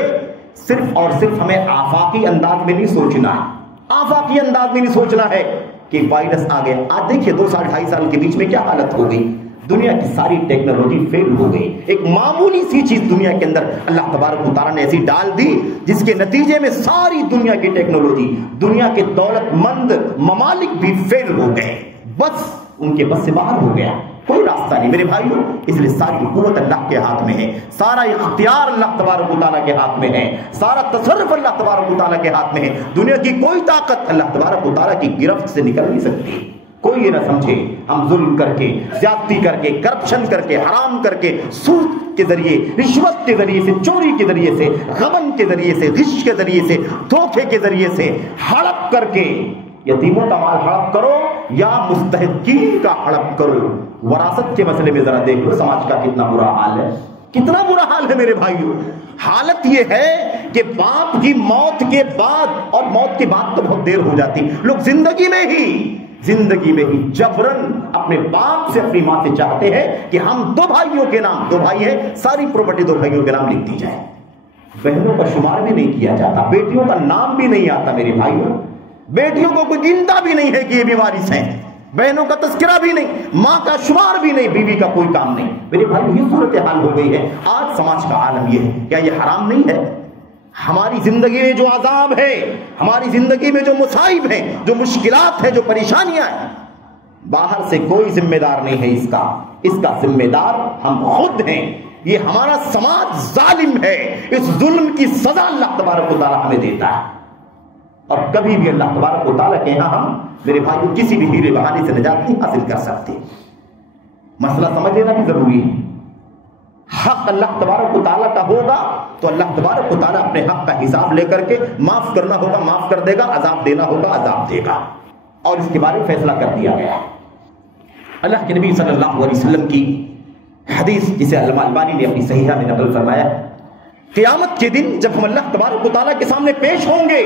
صرف اور صرف ہمیں آفاقی انداز میں نہیں سوچنا ہے، آفاقی انداز میں نہیں سوچنا ہے کہ وائرس آ گیا۔ آج دیکھیے 2 سال 2.5 سال کے بیچ میں کیا حالت ہو گئی، دنیا کی ساری ٹیکنالوجی فیل ہو گئی۔ ایک معمولی سی چیز دنیا کے اندر اللہ تبارک و تعالیٰ نے ایسی ڈال دی جس کے نتیجے میں ساری دنیا کی ٹیکنالوجی، دنیا کے دولت مند ممالک بھی فیل ہو گئے، بس ان کے بس سے باہر ہو گیا، کوئی راستہ نہیں میرے بھائیوں۔ اس لیے ساری قوت اللہ کے ہاتھ میں ہے، سارا اختیار اللہ تبارک و تعالیٰ کے ہاتھ میں ہے، سارا تصرف اللہ تبارک و تعالیٰ کے ہاتھ میں ہے۔ دنیا کی کوئی طاقت اللہ تبارک و تعالیٰ کی گرفت سے نکل نہیں سکتی۔ کوئی یہ نہ سمجھے ہم ظلم کر کے، زیادتی کر کے، کرپشن کر کے، حرام کر کے، سود کے ذریعے، رشوت کے ذریعے سے، چوری کے ذریعے سے، غبن کے ذریعے سے، غش کے ذریعے سے، دھوکے کے ذریعے سے، ہڑپ کر کے یتیموں کا مال ہڑپ کرو یا مستحقین کا ہڑپ کرو۔ وراثت کے مسئلے میں ذرا دیکھ لو سماج کا کتنا برا حال ہے، کتنا برا حال ہے میرے بھائیوں۔ حالت یہ ہے کہ باپ کی موت کے بعد، اور موت کے بعد تو بہت دیر ہو جاتی، لوگ زندگی میں ہی جبرن اپنے باپ سے، اپنی ماں سے چاہتے ہیں کہ ہم 2 بھائیوں کے نام، 2 بھائی ہیں، ساری پراپرٹی 2 بھائیوں کے نام لکھ دی جائے۔ بہنوں کا شمار بھی نہیں کیا جاتا، بیٹیوں کا نام بھی نہیں آتا میرے بھائیوں، بیٹیوں کو کوئی گنتا بھی نہیں ہے کہ یہ بھی وارث ہیں، بہنوں کا تذکرہ بھی نہیں، ماں کا شمار بھی نہیں، بیوی کا کوئی کام نہیں۔ میرے بھائی یہ صورتحال ہو گئی ہے آج سماج کا عالم یہ ہے۔ کیا یہ حرام نہیں ہے؟ ہماری زندگی میں جو عذاب ہے، ہماری زندگی میں جو مصائب ہیں، جو مشکلات ہیں، جو پریشانیاں ہیں، باہر سے کوئی ذمہ دار نہیں ہے اس کا ذمہ دار ہم خود ہیں۔ یہ ہمارا سماج ظالم ہے، اس ظلم کی سزا اللہ تبارک و تعالیٰ ہمیں دیتا ہے، اور کبھی بھی اللہ تبارک و تعالیٰ کے یہاں ہم میرے بھائیوں کسی بھی ہیرے بہانے سے نجات نہیں حاصل کر سکتے. مسئلہ سمجھ لینا بھی ضروری ہے. حق اللہ تبارک و تعالیٰ کا ہوگا تو اللہ تبارک و تعالیٰ اپنے حق کا حساب لے کر کے معاف کرنا ہوگا معاف کر دے گا, عذاب دینا ہوگا عذاب دے گا. اور اس کے بارے میں فیصلہ کر دیا گیا. اللہ کے نبی صلی اللہ علیہ وسلم کی حدیث جسے علامہ البانی نے اپنی صحیحہ میں نقل فرمایا, قیامت کے دن جب ہم اللہ تبارک و تعالیٰ کے سامنے پیش ہوں گے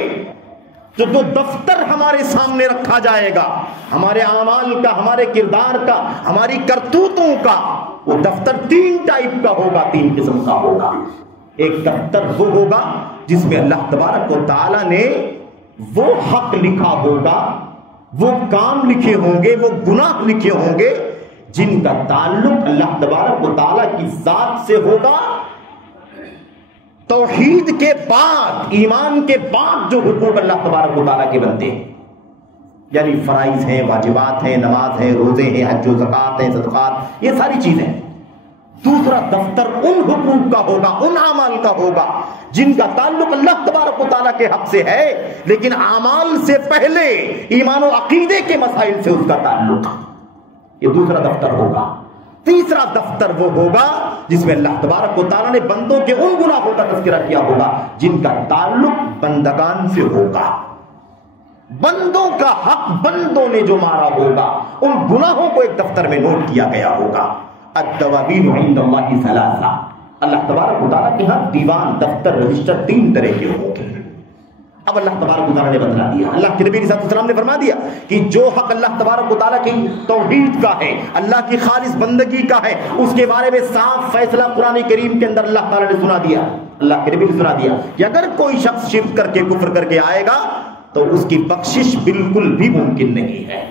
تو جو دفتر ہمارے سامنے رکھا جائے گا, ہمارے اعمال کا, ہمارے کردار کا, ہماری کرتوتوں کا, وہ دفتر 3 ٹائپ کا ہوگا, 3 قسم کا ہوگا. ایک دفتر وہ ہوگا جس میں اللہ تبارک و تعالیٰ نے وہ حق لکھا ہوگا, وہ کام لکھے ہوں گے, وہ گناہ لکھے ہوں گے جن کا تعلق اللہ تبارک و تعالیٰ کی ذات سے ہوگا. توحید کے بعد, ایمان کے بعد جو حقوق اللہ تبارک و تعالیٰ کے بنتے ہیں, یعنی فرائض ہیں, واجبات ہیں, نماز ہیں, روزے ہیں, حج و زکات ہیں, صدقات, یہ ساری چیزیں. دوسرا دفتر ان حقوق کا ہوگا, ان اعمال کا ہوگا جن کا تعلق اللہ تبارک و تعالیٰ کے حق سے ہے لیکن اعمال سے پہلے ایمان و عقیدے کے مسائل سے اس کا تعلق. یہ دوسرا دفتر ہوگا. تیسرا دفتر وہ ہوگا جس میں اللہ تبارک و تعالیٰ نے بندوں کے ان گناہوں کا تذکرہ کیا ہوگا جن کا تعلق بندگان سے ہوگا. بندوں کا حق بندوں نے جو مارا ہوگا ان گناہوں کو ایک دفتر میں نوٹ کیا گیا ہوگا. الدواوین عند اللہ ثلاثہ, اللہ تبارک و تعالیٰ کے ہاں دیوان, دفتر, رجسٹر 3 طرح کے ہوں گے. اب اللہ تبارک و تعالیٰ نے بتلا دیا, اللہ کے نبی صلی اللہ علیہ وسلم نے فرما دیا کہ جو حق اللہ تبارک و تعالیٰ کی توحید کا ہے, اللہ کی خالص بندگی کا ہے, اس کے بارے میں صاف فیصلہ قرآن کریم کے اندر اللہ تعالیٰ نے سنا دیا. اللہ کے نبی نے سنا دیا کہ اگر کوئی شخص شرک کر کے کفر کر کے آئے گا تو اس کی بخشش بالکل بھی ممکن نہیں ہے.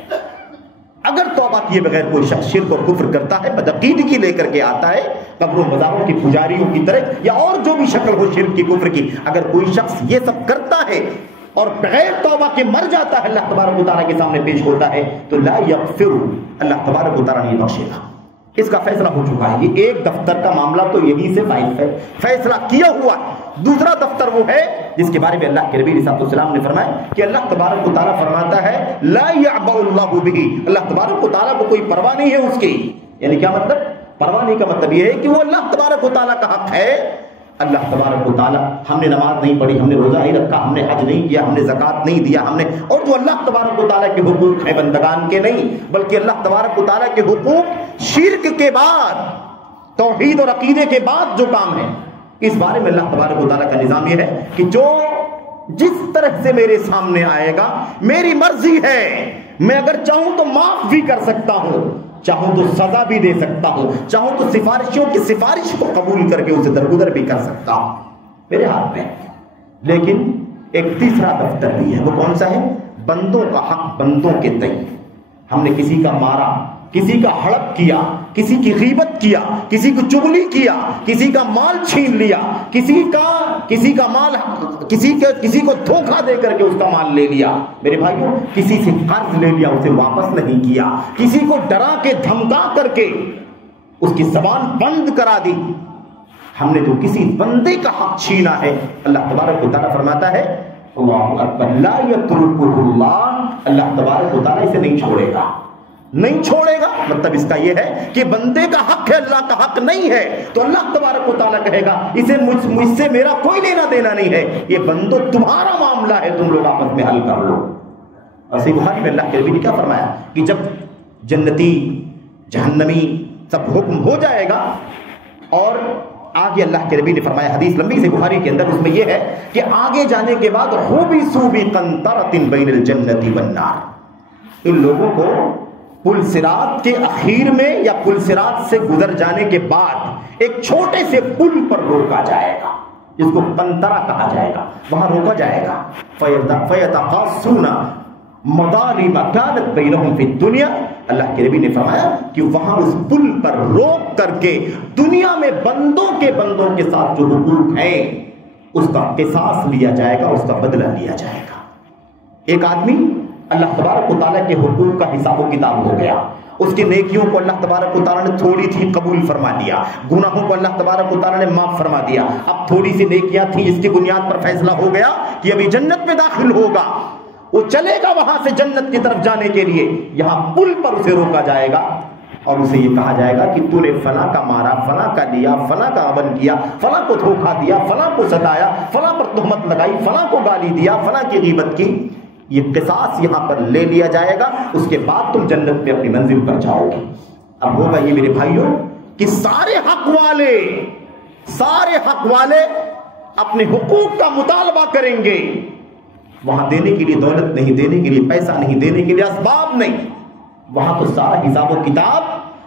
اگر توبہ کیے بغیر کوئی شخص شرک اور کفر کرتا ہے, بدعقیدگی لے کر کے آتا ہے, قبروں مزاروں کی پجاریوں کی طرح یا اور جو بھی شکل ہو شرک کی کفر کی, اگر کوئی شخص یہ سب کرتا ہے اور بغیر توبہ کے مر جاتا ہے, اللہ تبارک و تعالیٰ کے سامنے پیش ہوتا ہے, تو لا یغفر, اللہ تبارک و تعالیٰ نہیں بخشے گا. اس کا فیصلہ ہو چکا ہے. یہ ایک دفتر کا معاملہ تو یہی سے فیصلہ کیا ہوا. دوسرا دفتر وہ ہے جس کے بارے میں اللہ کے نبی صلی اللہ علیہ وسلم نے فرمایا کہ اللہ تبارک و تعالیٰ فرماتا ہے لا یعبأ اللہ بہ, اللہ تبارک و تعالیٰ کو کوئی پرواہ نہیں ہے اس کی. یعنی کیا مطلب؟ پرواہ نہیں کا مطلب یہ ہے کہ وہ اللہ تبارک و تعالیٰ کا حق ہے. اللہ تبارک و تعالیٰ, ہم نے نماز نہیں پڑھی, ہم نے روزہ نہیں رکھا, ہم نے حج نہیں کیا, ہم نے زکوٰۃ نہیں دیا, ہم نے, اور جو اللہ تبارک و تعالیٰ کے حقوق ہیں بندگان کے نہیں, بلکہ اللہ تبارک و تعالیٰ کے حقوق شرک کے بعد, توحید اور عقیدے کے بعد جو کام ہے, اس بارے میں اللہ تبارک و تعالیٰ کا نظام یہ ہے کہ جو جس طرح سے میرے سامنے آئے گا میری مرضی ہے, میں اگر چاہوں تو معاف بھی کر سکتا ہوں, چاہوں تو سزا بھی دے سکتا ہوں, چاہوں تو سفارشوں کی سفارش کو قبول کر کے اسے درگزر بھی کر سکتا ہوں, میرے ہاتھ میں. لیکن ایک تیسرا دفتر بھی ہے, وہ کون سا ہے؟ بندوں کا حق بندوں کے تئیں. ہم نے کسی کا مارا, کسی کا ہڑپ کیا, کسی کی غیبت کیا, کسی کو چغلی کیا, کسی کا مال چھین لیا, کسی کا مال, کسی کو دھوکہ دے کر کے اس کا مال لے لیا. میرے بھائیوں, کسی سے قرض لے لیا, اسے واپس نہیں کیا, کسی کو ڈرا کے دھمکا کر کے اس کی زبان بند کرا دی. ہم نے جو کسی بندے کا حق چھینا ہے, اللہ تبارک و تعالیٰ فرماتا ہے اللہ اکبر, لا یترکہ اللہ, اللہ تبارک و تعالیٰ اسے نہیں چھوڑے گا, نہیں چھوڑے گا. مطلب اس کا یہ ہے کہ بندے کا حق ہے, اللہ کا حق نہیں ہے, تو اللہ تبارک و تعالیٰ کہے گا اسے مجھ سے میرا کوئی لینا دینا نہیں ہے, یہ بندو تمہارا معاملہ ہے, تم لوگ آپس میں حل کر لو. اور صحیح بخاری میں اللہ کے نبی نے کیا فرمایا کہ جب جنتی جہنمی سب حکم ہو جائے گا, اور آگے اللہ کے نبی نے فرمایا, حدیث لمبی سے بخاری کے اندر, اس میں یہ ہے کہ آگے جانے کے بعد حبسوا بقنطرۃ بین الجنۃ والنار, ان لوگوں کو پل صراط کے اخیر میں یا پل صراط سے گزر جانے کے بعد ایک چھوٹے سے پل پر روکا جائے گا جس کو قنطرہ کہا جائے گا, وہاں روکا جائے گا. فیتقاصون مظالم کانت بینہم فی الدنیا, اللہ کے نبی نے فرمایا کہ وہاں اس پل پر روک کر کے دنیا میں بندوں کے ساتھ جو حقوق ہیں اس کا قصاص لیا جائے گا, اس کا بدلہ لیا جائے گا. ایک آدمی اللہ تبارک و تعالیٰ کے حقوق کا حساب و کتاب ہو گیا, اس کی نیکیوں کو اللہ تبارک و تعالیٰ نے تھوڑی تھی قبول فرما لیا, گناہوں کو اللہ تبارک و تعالیٰ نے معاف فرما دیا. اب تھوڑی سی نیکیاں تھیں جس کی بنیاد پر فیصلہ ہو گیا کہ ابھی جنت میں داخل ہوگا, وہ چلے گا وہاں سے جنت کی طرف جانے کے لیے، یہاں پل پر اسے روکا جائے گا اور اسے یہ کہا جائے گا کہ تو نے فلاں کا مارا، فلاں کا لیا، فلاں کا عمل کیا، فلاں کو دھوکہ دیا، فلاں کو ستایا، فلاں پر تہمت لگائی، فلاں کو گالی دیا، فلاں کی غیبت کی، یہ قصاص یہاں پر لے لیا جائے گا، اس کے بعد تم جنت میں اپنی منزل پر جاؤ گے۔ اب ہوگا یہ میرے بھائیوں کہ سارے حق والے اپنے حقوق کا مطالبہ کریں گے، وہاں دینے کے لیے دولت نہیں، دینے کے لیے پیسہ نہیں، دینے کے لیے اسباب نہیں، وہاں تو سارا حساب و کتاب،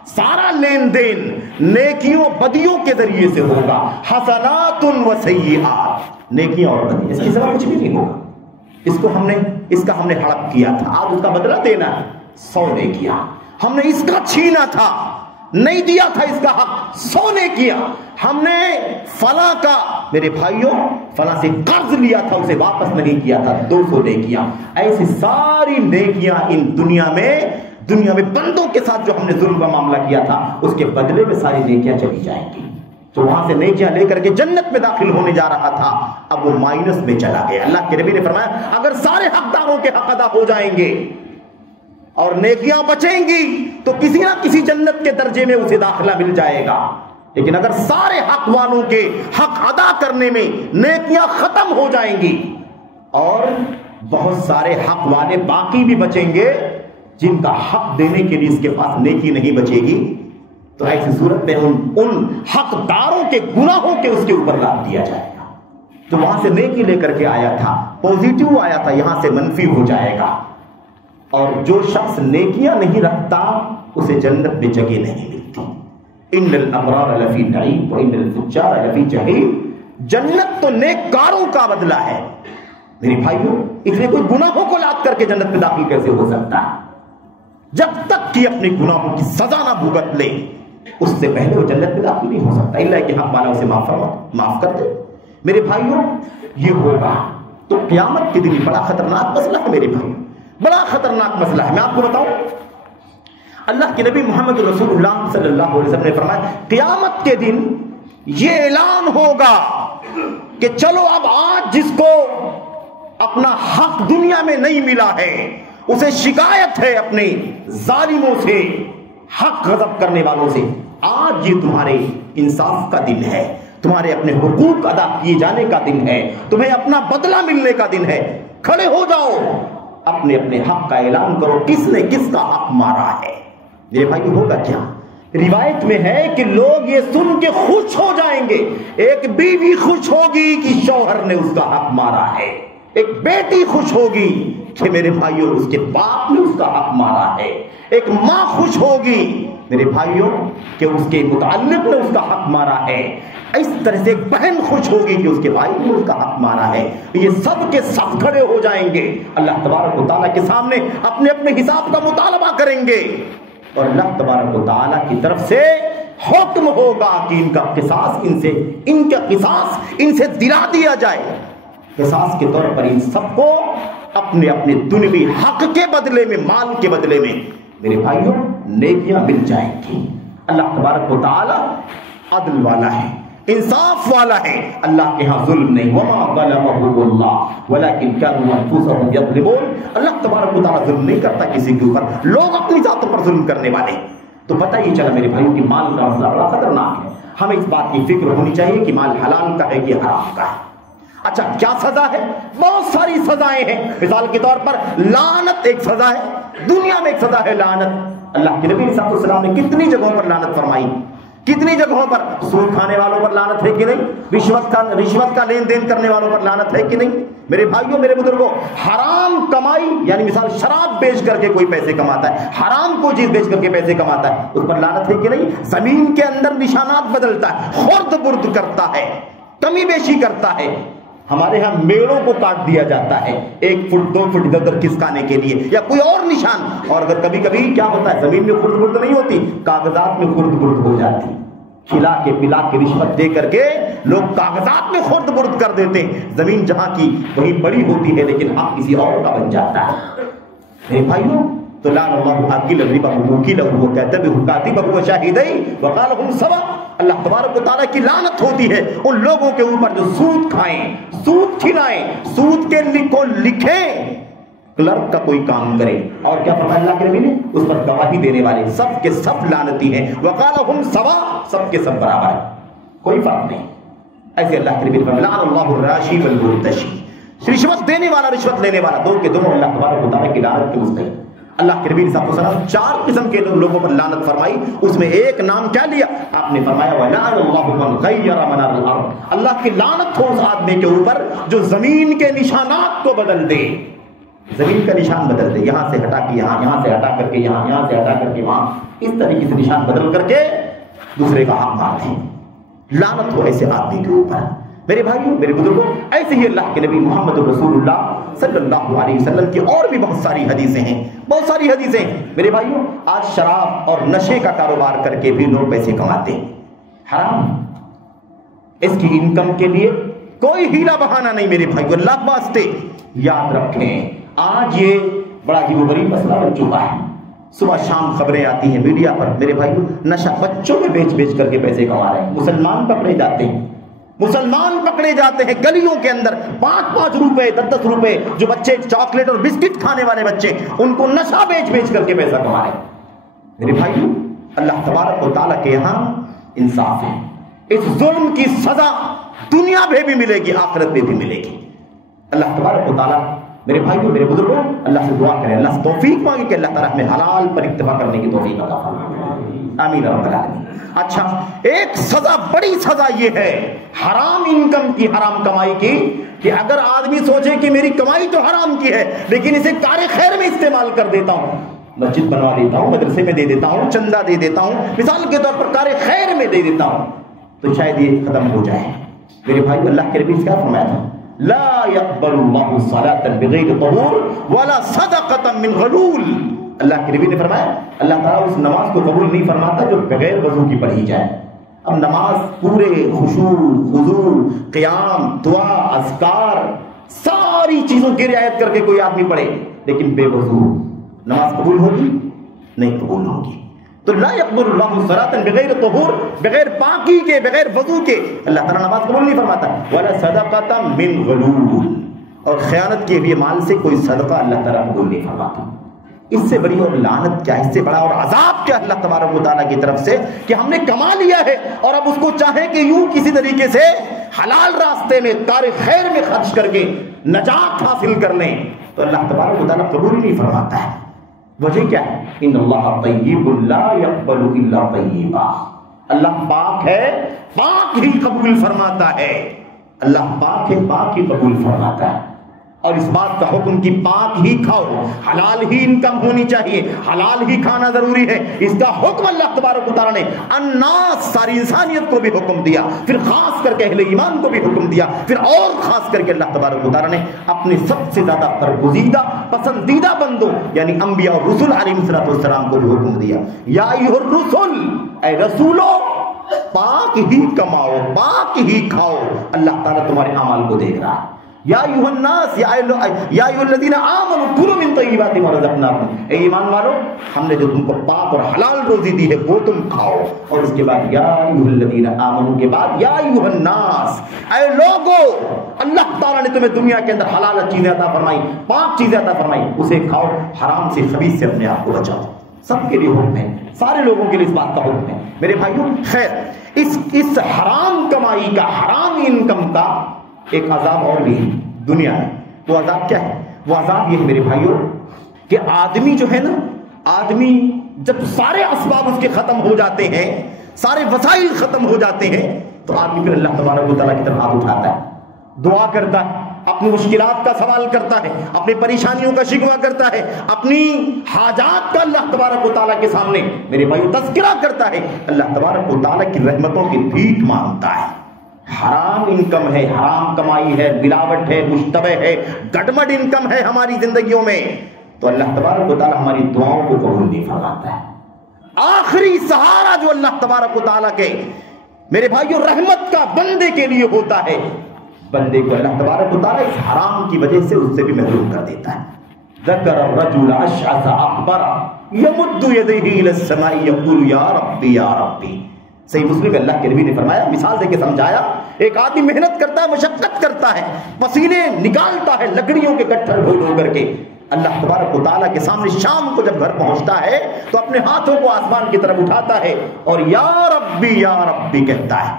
سارا لین دین نیکیوں بدیوں کے ذریعے سے ہوگا، حسنات و سیئات، نیکیاں اور بدیاں، اس کے سوا کچھ بھی نہیں ہوگا۔ اس کا ہم نے ہڑپ کیا تھا، آج اس کا بدلہ دینا ہے، 100 نیکیاں، ہم نے اس کا چھینا تھا، نہیں دیا تھا اس کا حق، 100 نیکیاں، ہم نے فلاں کا میرے بھائیوں فلاں سے قرض لیا تھا، اسے واپس نہیں کیا تھا، 200 نیکیاں، ایسی ساری نیکیاں ان دنیا میں بندوں کے ساتھ جو ہم نے ظلم کا معاملہ کیا تھا اس کے بدلے میں ساری نیکیاں چلی جائیں گی۔ تو وہاں سے نیکیاں لے کر کے جنت میں داخل ہونے جا رہا تھا، اب وہ مائنس میں چلا گیا۔ اللہ کے نبی نے فرمایا اگر سارے حقداروں کے حق ادا ہو جائیں گے اور نیکیاں بچیں گی تو کسی نہ کسی جنت کے درجے میں اسے داخلہ مل جائے گا، لیکن اگر سارے حق والوں کے حق ادا کرنے میں نیکیاں ختم ہو جائیں گی اور بہت سارے حق والے باقی بھی بچیں گے جن کا حق دینے کے لیے اس کے پاس نیکی نہیں بچے گی، تو ایسی صورت میں ان حقداروں کے گناہوں کے اس کے اوپر لاد دیا جائے گا۔ تو وہاں سے نیکی لے کر کے آیا تھا، پوزیٹیو آیا تھا، یہاں سے منفی ہو جائے گا، اور جو شخص نیکیاں نہیں رکھتا اسے جنت میں جگہ نہیں ملتی۔ ان الابرار لفی نعیم وان الفجار لفی جحیم، جنت تو نیک کاروں کا بدلہ ہے میرے بھائیوں، اس لیے کوئی گناہوں کو لاد کر کے جنت میں داخل کیسے ہو سکتا ہے؟ جب تک کہ اپنے گناہوں کی سزا نہ بھگت لے اس سے پہلے وہ جنت میں داخل نہیں ہو سکتا، الا کہ حق والا اسے معاف کر دے۔ میرے بھائیوں یہ ہوگا تو قیامت کے دن بڑا خطرناک مسئلہ ہے میرے بھائیوں، بڑا خطرناک مسئلہ ہے۔ میں آپ کو بتاؤں، اللہ کے نبی محمد رسول اللہ صلی اللہ علیہ وسلم نے فرمایا قیامت کے دن یہ اعلان ہوگا کہ چلو اب آج جس کو اپنا حق دنیا میں نہیں ملا ہے اسے شکایت ہے اپنے ظالموں سے، حق غضب کرنے والوں سے، آج یہ تمہارے انصاف کا دن ہے، تمہارے اپنے حقوق ادا کیے جانے کا دن ہے، تمہیں اپنا بدلہ ملنے کا دن ہے، کھڑے ہو جاؤ، اپنے اپنے حق کا اعلان کرو، کس نے کس کا حق مارا ہے۔ یہ بھائی ہوگا کیا؟ روایت میں ہے کہ لوگ یہ سن کے خوش ہو جائیں گے، ایک بیوی خوش ہوگی کہ شوہر نے اس کا حق مارا ہے، ایک بیٹی خوش ہوگی کہ میرے بھائیوں اس کے باپ نے اس کا حق مارا ہے، ایک ماں خوش ہوگی میرے بھائیوں کہ اس کے متعلق نے اس کا حق مارا ہے، اس طرح سے ایک بہن خوش ہوگی کہ اس کے بھائی نے اس کا حق مارا ہے۔ یہ سب کے سب کھڑے ہو جائیں گے اللہ تبارک و تعالیٰ کے سامنے، اپنے اپنے حساب کا مطالبہ کریں گے، اور اللہ تبارک و تعالیٰ کی طرف سے حکم ہوگا کہ ان کا قصاص ان سے دلا دیا جائے۔ قصاص کے طور پر ان سب کو اپنے اپنے دنیوی حق کے بدلے میں، مال کے بدلے میں میرے بھائیوں نیکیاں مل جائیں گی۔ اللہ تبارک و تعالیٰ عدل والا ہے، انصاف والا ہے، اللہ کے ہاں ظلم نہیں۔ وما ظلمهم اللہ ولکن كانوا انفسهم یظلمون، اللہ تبارک و تعالیٰ ظلم نہیں کرتا کسی کے اوپر، لوگ اپنی ذاتوں پر ظلم کرنے والے۔ تو پتہ ہی چلا میرے بھائیوں کہ مال کا مسئلہ بڑا خطرناک ہے، ہمیں اس بات کی فکر ہونی چاہیے کہ مال حلال کا ہے کہ حرام کا ہے۔ اچھا کیا سزا ہے؟ بہت ساری سزائیں ہیں، مثال کے طور پر لعنت ایک سزا ہے، دنیا میں ایک سزا ہے لعنت۔ اللہ کے نبی صلی اللہ علیہ وسلم نے کتنی جگہوں پر لعنت فرمائی، کتنی جگہوں پر؟ سود کھانے والوں پر لعنت ہے کہ نہیں؟ رشوت کا لین دین کرنے والوں پر لعنت ہے کہ نہیں؟ میرے بھائیوں میرے بزرگوں، حرام کمائی یعنی مثال شراب بیچ کر کے کوئی پیسے کماتا ہے، حرام کوئی چیز بیچ کر کے پیسے کماتا ہے، اس پر لعنت ہے کہ نہیں؟ زمین کے اندر نشانات بدلتا ہے، خرد برد کرتا ہے، کمی بیشی کرتا ہے، ہمارے ہاں میڑوں کو کاٹ دیا جاتا ہے 1 فٹ 2 فٹ ادھر ادھر کھسکانے کے لیے یا کوئی اور نشان، اور اگر کبھی کبھی کیا ہوتا ہے زمین میں خرد برد نہیں ہوتی، کاغذات میں خرد برد ہو جاتی، کھلا کے پلا کے رشوت دے کر کے لوگ کاغذات میں خرد برد کر دیتے ہیں، زمین جہاں کی وہی بڑی ہوتی ہے لیکن حق کسی اور کا بن جاتا ہے۔ میرے بھائیوں تو لعن اللہ آکل الربا وموکلہ وکاتبہ کاتبہ وشاہدیہ وقالہم سواء، اللہ تبارک و تعالیٰ کی لعنت ہوتی ہے ان لوگوں کے اوپر جو سود کھائیں، سود کھلائیں، سود کے کو لکھیں، کلرک کا کوئی کام کرے، اور کیا فرمایا اللہ کے نبی نے؟ اس پر گواہی دینے والے سب کے سب لعنتی ہیں، وقال ہم سوا، سب کے سب برابر ہیں، کوئی فرق نہیں۔ ایسے اللہ کے نبی نے فرمایا لعن اللہ الراشی والمرتشی، رشوت دینے والا رشوت لینے والا، دو کے دونوں اللہ تبارک و تعالیٰ کی لعنت کے مستحق۔ اللہ کے نبی صلی اللہ علیہ وسلم 4 قسم کے لوگوں پر لعنت فرمائی، اس میں ایک نام کیا لیا آپ نے؟ فرمایا وَلَعَنَ اللَّهُ مَنْ غَيَّرَ مَنَارَ الْأَرْضِ، اللہ کی لعنت ہو اس آدمی کے اوپر جو زمین کے نشانات کو بدل دے، زمین کا نشان بدل دے، یہاں سے ہٹا کے یہاں، یہاں سے ہٹا کر کے یہاں، یہاں سے ہٹا کر کے وہاں، اس طریقے سے نشان بدل کر کے دوسرے کا حق مار دیں، لعنت ہو ایسے آدمی کے اوپر۔ میرے بھائیوں، میرے بزرگوں، ایسے ہی اللہ کے نبی محمد رسول اللہ صلی اللہ علیہ وسلم کی اور بھی بہت ساری حدیثیں ہیں، بہت ساری حدیثیں ہیں۔ میرے بھائیوں، آج شراب اور نشے کا کاروبار کر کے بھی لوگ پیسے کماتے ہیں، حرام، اس کی انکم کے لیے کوئی ہیلا بہانہ نہیں۔ میرے بھائیوں، اللہ واسطے یاد رکھیں، آج یہ بڑا عجیب و غریب مسئلہ بن چکا ہے، صبح شام خبریں آتی ہیں میڈیا پر۔ میرے بھائیوں، نشہ بچوں میں بیچ کر کے پیسے کما رہے ہیں، مسلمان پکڑے جاتے ہیں، مسلمان پکڑے جاتے ہیں گلیوں کے اندر، 5-5 روپے 10-10 روپے، جو بچے چاکلیٹ اور بسکٹ کھانے والے بچے، ان کو نشہ بیچ کر کے پیسہ کما رہے ہیں۔ میرے بھائیوں، اللہ تبارک و تعالیٰ کے یہاں انصاف ہے، اس ظلم کی سزا دنیا میں بھی ملے گی، آخرت میں بھی ملے گی۔ اللہ تبارک و تعالیٰ، میرے بھائیوں، میرے بزرگوں، اللہ سے دعا کریں، اللہ سے توفیق مانگے کہ اللہ تعالیٰ ہمیں حلال پر اکتفا کرنے کی توفیق عطا فرمائے، آمین رب العالمین۔ اچھا، ایک سزا، بڑی سزا یہ ہے حرام انکم کی، حرام کمائی کی، کہ اگر آدمی سوچے کہ میری کمائی تو حرام کی ہے لیکن اسے کار خیر میں استعمال کر دیتا ہوں، مسجد بنوا دیتا ہوں، مدرسے میں دے دیتا ہوں، چندہ دے دیتا ہوں، مثال کے طور پر کار خیر میں دے دیتا ہوں، تو شاید یہ ختم ہو جائے۔ میرے بھائی، اللہ کے نبی نے کیا فرمایا تھا؟ لا يقبل الله صلاة بغیر طہور ولا صدقة من غلول۔ اللہ کے نبی نے فرمایا اللہ تعالیٰ اس نماز کو قبول نہیں فرماتا جو بغیر وضو کی پڑھی جائے۔ اب نماز پورے خشوع، خضوع، قیام، دعا، اذکار، ساری چیزوں کی رعایت کر کے کوئی آدمی پڑھے لیکن بے وضو، نماز قبول ہوگی؟ نہیں قبول ہوگی۔ تو لا يقبل الله صلاة بغیر طہور، بغیر پاکی کے، بغیر وضو کے اللہ تعالیٰ نماز قبول نہیں فرماتا۔ ولا صدقة من غلول، اور خیانت کیے ہوئے مال سے کوئی صدقہ اللہ تعالیٰ قبول نہیں فرماتا۔ اس سے بڑی اور لعنت کیا، اس سے بڑا اور عذاب کیا اللہ تبارک و تعالیٰ کی طرف سے کہ ہم نے کما لیا ہے اور اب اس کو چاہے کہ یوں کسی طریقے سے حلال راستے میں کار خیر میں خرچ کر کے نجات حاصل کر لیں، تو اللہ تبارک و تعالیٰ قبول ہی نہیں فرماتا ہے۔ وجہ کیا ہے؟ ان اللہ طیب لا يقبل الا طیبا، اللہ پاک ہے، پاک ہی قبول فرماتا ہے، اللہ پاک ہے، پاک ہی قبول فرماتا ہے۔ اور اس بات کا حکم کہ پاک ہی کھاؤ، حلال ہی انکم ہونی چاہیے، حلال ہی کھانا ضروری ہے، اس کا حکم اللہ تبارک و تعالیٰ نے الناس، ساری انسانیت کو بھی حکم دیا، پھر خاص کر کے اہل ایمان کو بھی حکم دیا، پھر اور خاص کر کے اللہ تبارک و تعالیٰ نے اپنے سب سے زیادہ برگزیدہ پسندیدہ بندوں یعنی انبیاء اور رسول علیہ السلام کو بھی حکم دیا، یا ایھا الرسل، اے رسولو پاک ہی کماؤ، پاک ہی کھاؤ، اللہ تعالیٰ تمہارے اعمال کو دیکھ رہا ہے۔ یا ایھا الناس، یا ایھا الذین آمنوا کلوا من طیبات ما رزقناکم، اے ایمان والو ہم نے جو تم کو پاک اور حلال روزی دی ہے وہ تم کھاؤ۔ اور اس کے بعد یا ایھا الذین آمنوا کے بعد یا ایھا الناس، اے لوگو اللہ تعالیٰ نے تمہیں دنیا کے اندر حلال چیزیں عطا فرمائی، پاک چیزیں عطا فرمائی، اسے کھاؤ، حرام سے خبیث سے اپنے آپ کو بچاؤ۔ سب کے لیے حکم ہے، سارے لوگوں کے لیے اس بات کا حکم ہے۔ میرے بھائیوں، خیر اس حرام کمائی کا، حرام انکم کا ایک عذاب اور بھی ہے دنیا میں۔ وہ عذاب کیا ہے؟ وہ عذاب یہ ہے میرے بھائیوں کہ آدمی جو ہے نا، آدمی جب سارے اسباب اس کے ختم ہو جاتے ہیں، سارے وسائل ختم ہو جاتے ہیں، تو آدمی پھر اللہ تبارک و تعالیٰ کی طرف ہاتھ اٹھاتا ہے، دعا کرتا ہے، اپنی مشکلات کا سوال کرتا ہے، اپنی پریشانیوں کا شکوہ کرتا ہے، اپنی حاجات کا اللہ تبارک و تعالیٰ کے سامنے میرے بھائیوں تذکرہ کرتا ہے، اللہ تبارک و تعالیٰ کی رحمتوں کی بھیک مانگتا ہے۔ حرام انکم ہے، حرام کمائی ہے، ملاوٹ ہے، مشتبہ ہے، گڈمڈ انکم ہے ہماری زندگیوں میں، تو اللہ تبارک و تعالیٰ ہماری دعاؤں کو قبول نہیں فرماتا ہے۔ آخری سہارا جو اللہ تبارک و تعالیٰ کے میرے بھائیوں رحمت کا بندے کے لیے ہوتا ہے، بندے کو اللہ تبارک و تعالیٰ اس حرام کی وجہ سے اس سے بھی محروم کر دیتا ہے۔ ذکر الرجل اشعث اکبر یمد یدیہ الی السماء یقول یا ربی یا ربی۔ صحیح مسلم میں اللہ کے نبی نے فرمایا، مثال دے کے سمجھایا، ایک آدمی محنت کرتا ہے، مشقت کرتا ہے، پسینے نکالتا ہے، لکڑیوں کے گٹھر ڈھو ڈھو کر کے، اللہ تبارک و تعالیٰ کے سامنے شام کو جب گھر پہنچتا ہے تو اپنے ہاتھوں کو آسمان کی طرف اٹھاتا ہے اور یا ربی کہتا ہے،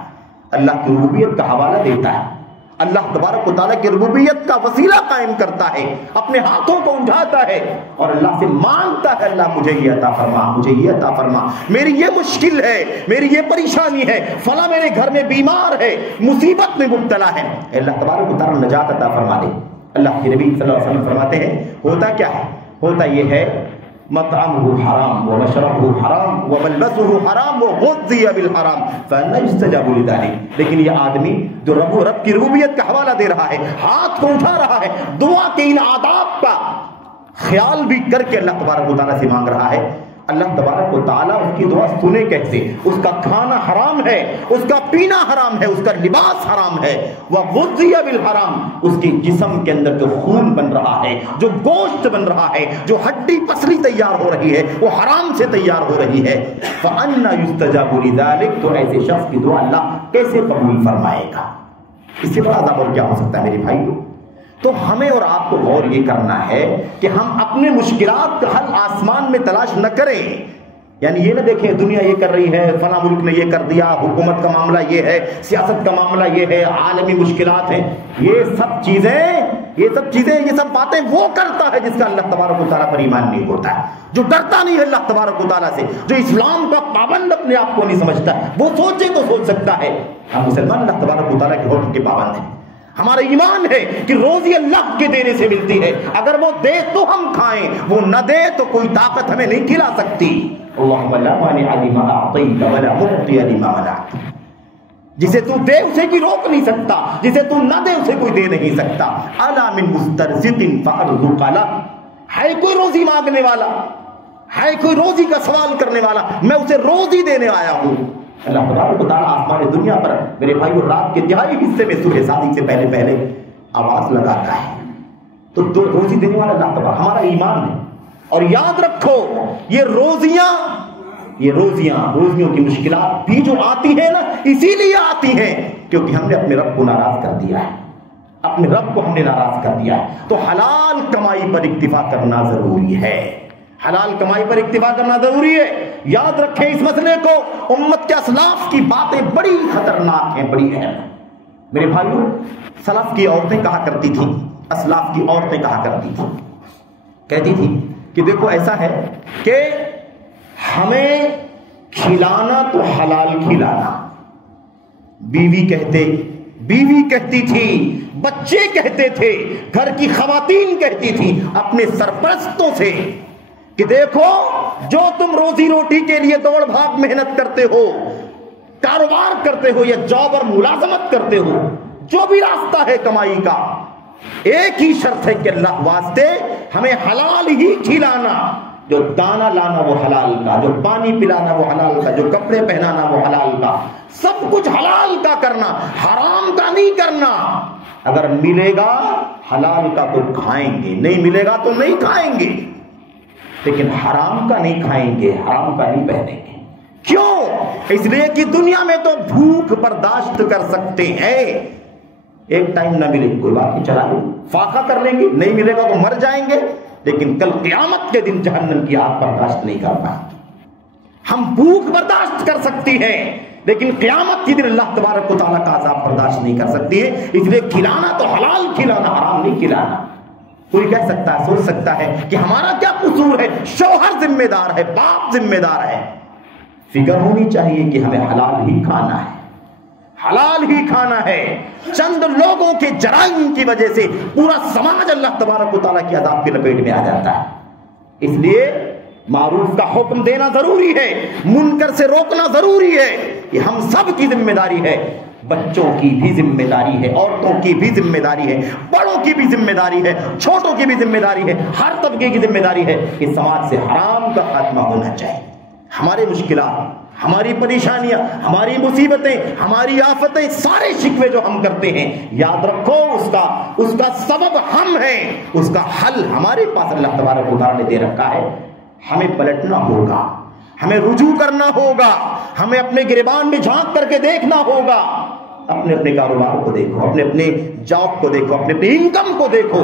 اللہ کی ربوبیت کا حوالہ دیتا ہے، اللہ تبارک و تعالیٰ کی ربوبیت کا وسیلہ قائم کرتا ہے، اپنے ہاتھوں کو اٹھاتا ہے اور اللہ سے مانگتا ہے، اللہ مجھے یہ عطا فرما، مجھے یہ عطا فرما، میری یہ مشکل ہے، میری یہ پریشانی ہے، فلاں میرے گھر میں بیمار ہے، مصیبت میں مبتلا ہے، اللہ تبارک و تعالیٰ نجات عطا فرما دے۔ اللہ کے نبی صلی اللہ علیہ وسلم فرماتے ہیں ہوتا کیا ہے؟ ہوتا یہ ہے مطعمہ حرام ومشربہ حرام وملبسہ حرام وغذی بالحرام فأنى يستجاب لذلك۔ لیکن یہ آدمی جو رب کی ربوبیت کا حوالہ دے رہا ہے، ہاتھ کو اٹھا رہا ہے، دعا کے ان آداب کا خیال بھی کر کے اللہ تبارک و تعالیٰ سے مانگ رہا ہے، اللہ تبارک و تعالیٰ اس کی دعا سنے کیسے؟ اس کا کھانا حرام ہے، اس کا پینا حرام ہے، اس کا لباس حرام ہے، وغذی بالحرام، اس کے جسم کے اندر جو خون بن رہا ہے، جو گوشت بن رہا ہے، جو ہڈی پسلی تیار ہو رہی ہے وہ حرام سے تیار ہو رہی ہے، فأنى يستجاب لذلك، تو ایسے شخص کی دعا اللہ کیسے قبول فرمائے گا؟ اس سے بڑا عذاب اور کیا ہو سکتا ہے میرے بھائیو؟ تو ہمیں اور آپ کو غور یہ کرنا ہے کہ ہم اپنے مشکلات کا حل آسمان میں تلاش نہ کریں، یعنی یہ نہ دیکھیں دنیا یہ کر رہی ہے، فلاں ملک نے یہ کر دیا، حکومت کا معاملہ یہ ہے، سیاست کا معاملہ یہ ہے، عالمی مشکلات ہیں، یہ سب باتیں وہ کرتا ہے جس کا اللہ تبارک و تعالیٰ پر ایمان نہیں ہوتا ہے، جو ڈرتا نہیں ہے اللہ تبارک و تعالیٰ سے، جو اسلام کا پابند اپنے آپ کو نہیں سمجھتا ہے، وہ سوچے تو سوچ سکتا ہے۔ ہم مسلمان اللہ تبارک و تعالیٰ کے حکم کے پابند ہیں، ہمارا ایمان ہے کہ روزی اللہ کے دینے سے ملتی ہے، اگر وہ دے تو ہم کھائیں، وہ نہ دے تو کوئی طاقت ہمیں نہیں کھلا سکتی۔ اللہم لا مانع لما اعطیت ولا معطی لما منعت، جسے تو دے اسے کوئی روک نہیں سکتا، جسے تو نہ دے اسے کوئی دے نہیں سکتا۔ الا من مسترزق فارزق له، ہے کوئی روزی مانگنے والا، ہے کوئی روزی کا سوال کرنے والا، میں اسے روزی دینے آیا ہوں۔ اللہ تبارک و تعالیٰ آسمان دنیا پر میرے بھائیو رات کے تہائی حصے میں صبح شادی سے پہلے آواز لگاتا ہے، تو روزی دینے والا اللہ تبارک، ہمارا ایمان ہے۔ اور یاد رکھو یہ روزیوں کی مشکلات بھی جو آتی ہیں نا، اسی لیے آتی ہیں کیونکہ ہم نے اپنے رب کو ناراض کر دیا ہے، اپنے رب کو ہم نے ناراض کر دیا ہے۔ تو حلال کمائی پر اکتفا کرنا ضروری ہے، حلال کمائی پر اکتفا کرنا ضروری ہے۔ یاد رکھیں اس مسئلے کو، امت کے اسلاف کی باتیں بڑی خطرناک ہیں، بڑی اہم ہیں میرے بھائیو۔ سلف کی عورتیں کہا کرتی تھیں، اسلاف کی عورتیں کہا کرتی تھیں، کہتی تھی کہ دیکھو ایسا ہے کہ ہمیں کھلانا تو حلال کھلانا، بیوی کہتی تھی، بچے کہتے تھے، گھر کی خواتین کہتی تھی اپنے سرپرستوں سے کہ دیکھو جو تم روزی روٹی کے لیے دوڑ بھاگ محنت کرتے ہو، کاروبار کرتے ہو یا جاب اور ملازمت کرتے ہو، جو بھی راستہ ہے کمائی کا، ایک ہی شرط ہے کہ اللہ واسطے ہمیں حلال ہی کھلانا، جو دانا لانا وہ حلال کا، جو پانی پلانا وہ حلال کا، جو کپڑے پہنانا وہ حلال کا، سب کچھ حلال کا کرنا، حرام کا نہیں کرنا۔ اگر ملے گا حلال کا تو کھائیں گے، نہیں ملے گا تو نہیں کھائیں گے، لیکن حرام کا نہیں کھائیں گے، حرام کا نہیں پہنیں گے۔ کیوں؟ اس لیے کہ دنیا میں تو بھوک برداشت کر سکتے ہیں، ایک ٹائم نہ ملے کوئی بات نہیں، چلا لیں، فاقہ کر لیں گے، نہیں ملے گا تو مر جائیں گے، لیکن کل قیامت کے دن جہنم کی آگ برداشت نہیں کر پائیں گے۔ ہم بھوک برداشت کر سکتی ہیں لیکن قیامت کے دن اللہ تبارک و تعالیٰ کا عذاب برداشت نہیں کر سکتی ہے، اس لیے کھلانا تو حلال کھلانا، حرام نہیں کھلانا۔ کوئی کہہ سکتا ہے، سوچ سکتا ہے کہ ہمارا کیا قصور ہے، شوہر ذمہ دار ہے، باپ ذمہ دار ہے۔ فکر ہونی چاہیے کہ ہمیں حلال ہی کھانا ہے، حلال ہی کھانا ہے۔ چند لوگوں کے جرائم کی وجہ سے پورا سماج اللہ تبارک و تعالیٰ کی عذاب کی لپیٹ میں آ جاتا ہے۔ اس لیے معروف کا حکم دینا ضروری ہے، منکر سے روکنا ضروری ہے، یہ ہم سب کی ذمہ داری ہے۔ بچوں کی بھی ذمہ داری ہے، عورتوں کی بھی ذمہ داری ہے، بڑوں کی بھی ذمہ داری ہے، چھوٹوں کی بھی ذمہ داری ہے، ہر طبقے کی ذمہ داری ہے کہ سماج سے حرام کا خاتمہ ہونا چاہیے۔ ہمارے مشکلات، ہماری پریشانیاں، ہماری مصیبتیں، ہماری آفتیں، سارے شکوے جو ہم کرتے ہیں، یاد رکھو اس کا سبب ہم ہیں، اس کا حل ہمارے پاس اللہ تبارک و تعالیٰ نے دے رکھا ہے۔ ہمیں پلٹنا ہوگا، ہمیں رجوع کرنا ہوگا، ہمیں اپنے گریبان میں جھانک کر کے دیکھنا ہوگا، اپنے کاروبار کو دیکھو، اپنے جاب کو دیکھو، اپنے انکم کو دیکھو،